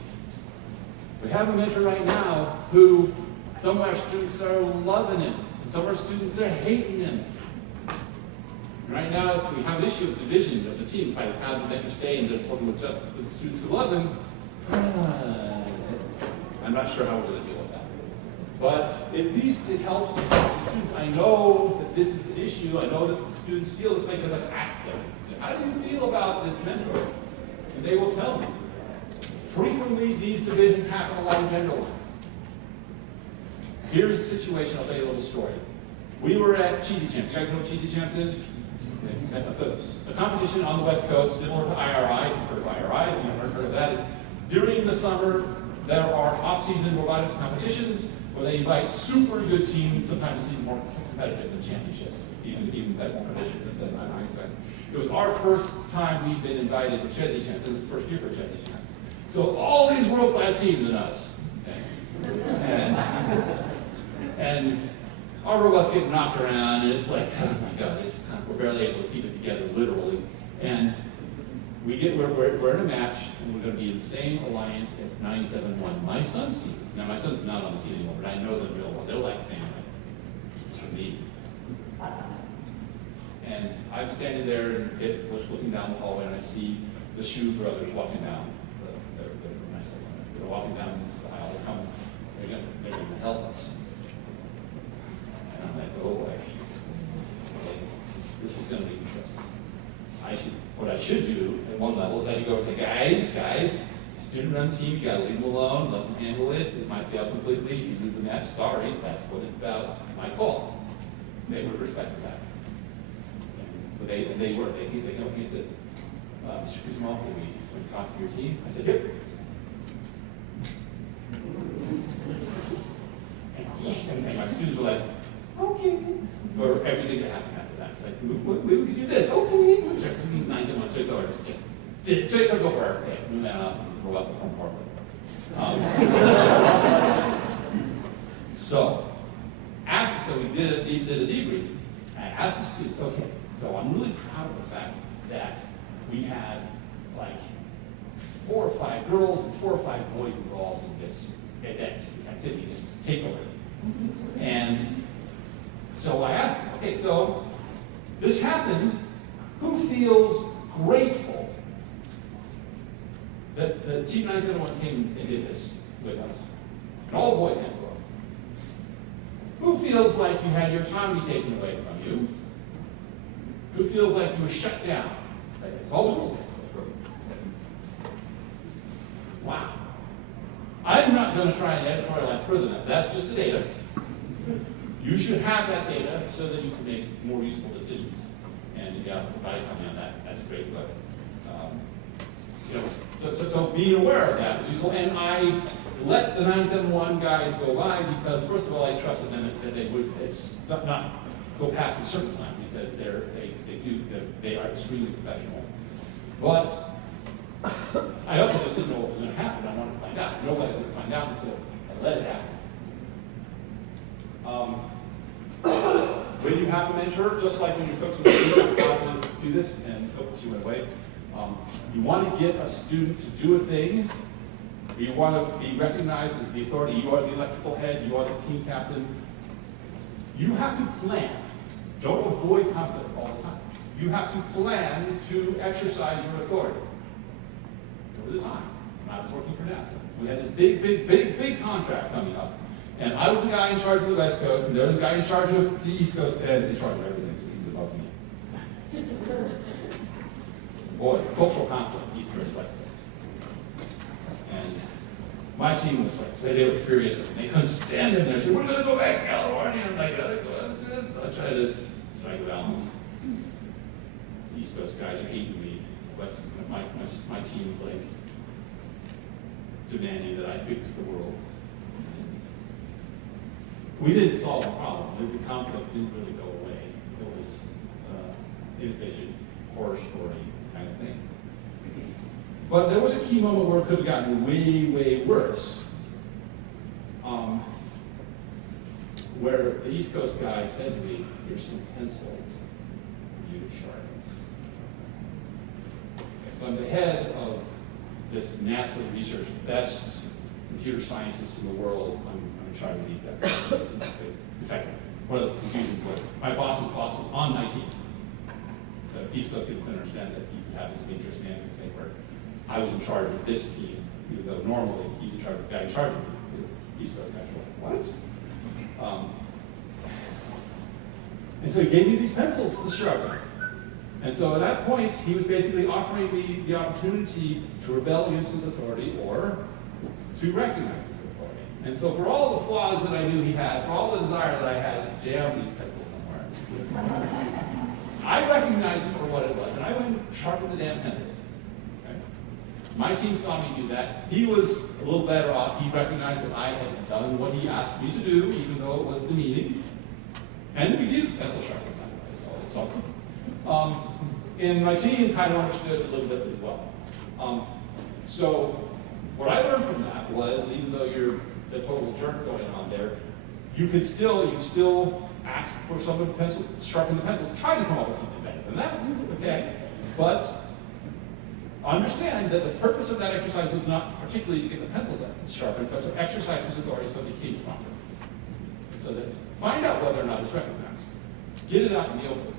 We have a mentor right now who some of our students are loving him, and some of our students are hating him. And right now, so we have an issue of division of the team. If I have the mentor stay and just working with just the students who love him, I'm not sure how we're going to deal with that. But at least it helps to talk to students. I know that this is an issue. I know that the students feel this way because I've asked them, how do you feel about this mentor? And they will tell me. Frequently, these divisions happen along gender lines. Here's the situation. I'll tell you a little story. We were at Cheesy Champs. You guys know what Cheesy Champs is? So it's a competition on the West Coast, similar to IRI. If you've heard of IRI, if you've never heard of that, is during the summer, there are off-season robotics competitions where they invite super good teams, sometimes it's even more competitive than championships, even better competitive than IRI. It was our first time we'd been invited to Cheesy Champs. It was the first year for Cheesy Champs. So all these world-class teams and us. Okay? And our robots get knocked around, and it's like, oh my God, we're barely able to keep it together, literally. And we're in a match, and we're going to be in the same alliance as 971, my son's team. Now, my son's not on the team anymore, but I know them real well. They're like family to me. And I'm standing there, and it's looking down the hallway, and I see the Shu brothers walking down. They're from 971. They're walking down the aisle. They're going to help us. And I'm like, oh boy, okay, this is going to be interesting. What I should do at one level is I should go and say, guys, student-run team, you got to leave them alone, let them handle it. It might fail completely. If you lose the match, sorry, that's what it's about. My call. They would respect that. But they were. They came up to me and said, Mr. Kuzma, can we talk to your team? I said, yep. And my students were like, okay, for everything that happened after that. It's like, we can do this, okay. So 971 took over, took over our pay. We went off and rolled up the front part. So we did a debrief. I asked the students, okay, so I'm really proud of the fact that we had like 4 or 5 girls and 4 or 5 boys involved in this event, this activity, this takeover. And so I asked them, okay, so this happened. Who feels grateful that the Team 971 came and did this with us? And all the boys' hands go up. Who feels like you had your autonomy taken away from you? Who feels like you were shut down? It's all the girls' hands go up. Wow. I'm not going to try and editorialize further than that. That's just the data. You should have that data so that you can make more useful decisions. And if you have advice on that, that's great. But You know, so being aware of that was useful, and I let the 971 guys go by because, first of all, I trusted them that they would not go past a certain plan because they are extremely professional. But I also just didn't know what was going to happen. I wanted to find out. Nobody's going to find out until I let it happen. When you have a mentor, just like when you're coaching a student, how to do this, and she went away. You want to get a student to do a thing. You want to be recognized as the authority. You are the electrical head. You are the team captain. You have to plan. Don't avoid conflict all the time. You have to plan to exercise your authority. There was a time when I was working for NASA. We had this big contract coming up. And I was the guy in charge of the West Coast, and there was a guy in charge of the East Coast, and in charge of everything, so he's above me. Boy, cultural conflict, East Coast, West Coast. And my team was like, they were furious with me. They couldn't stand it. They said, we're going to go back to California. I'm like, I try to strike a balance. East Coast guys are hating me. My team's like demanding that I fix the world. We didn't solve the problem. The conflict didn't really go away. It was inefficient, horror story kind of thing. But there was a key moment where it could have gotten way worse. Where the East Coast guy said to me, here's some pencils for you to sharpen. Okay, so I'm the head of this NASA research, best computer scientists in the world. I'm in charge of these guys. In fact, one of the confusions was my boss's boss was on my team. So East Coast people couldn't understand that you could have this interest management thing where I was in charge of this team, even though normally he's in charge of the guy in charge of me. The East Coast guys were like, what? And so he gave me these pencils to sharpen. And so at that point, he was basically offering me the opportunity to rebel against his authority or to recognize his authority. And so for all the flaws that I knew he had, for all the desire that I had to jam these pencils somewhere, I recognized it for what it was, and I went and sharpened the damn pencils. Okay? My team saw me do that. He was a little better off. He recognized that I had done what he asked me to do, even though it was demeaning. And we did pencil sharpening that way, so it's all good. And my team kind of understood a little bit as well. So what I learned from that was, even though you're the total jerk going on there, you still ask for someone to sharpen the pencils, try to come up with something better than that, okay? But understand that the purpose of that exercise was not particularly to get the pencils sharpened, but to exercise his authority so it became stronger. So that find out whether or not it's recognized. Get it out in the open.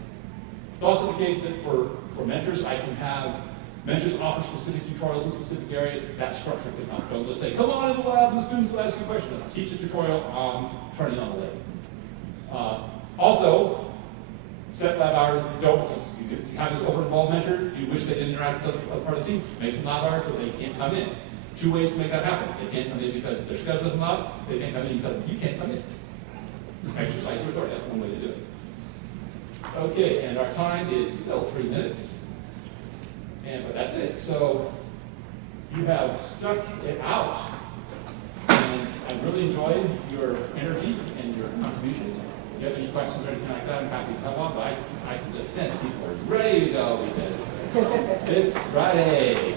It's also the case that for mentors, I can have mentors offer specific tutorials in specific areas. That structure can help. Don't just say, come on in the lab, the students will ask you a question. Teach a tutorial on turning on the lathe. Also, set lab hours. You have this over-involved mentor. You wish they didn't interact with other part of the team. Make some lab hours, but they can't come in. 2 ways to make that happen. They can't come in because their schedule isn't up. They can't come in because you can't come in. Exercise your authority. That's one way to do it. Okay, and our time is still 3 minutes. But that's it. So you have stuck it out. And I really enjoyed your energy and your contributions. If you have any questions or anything like that, I'm happy to come on. But I can just sense people are ready to go because it's Friday.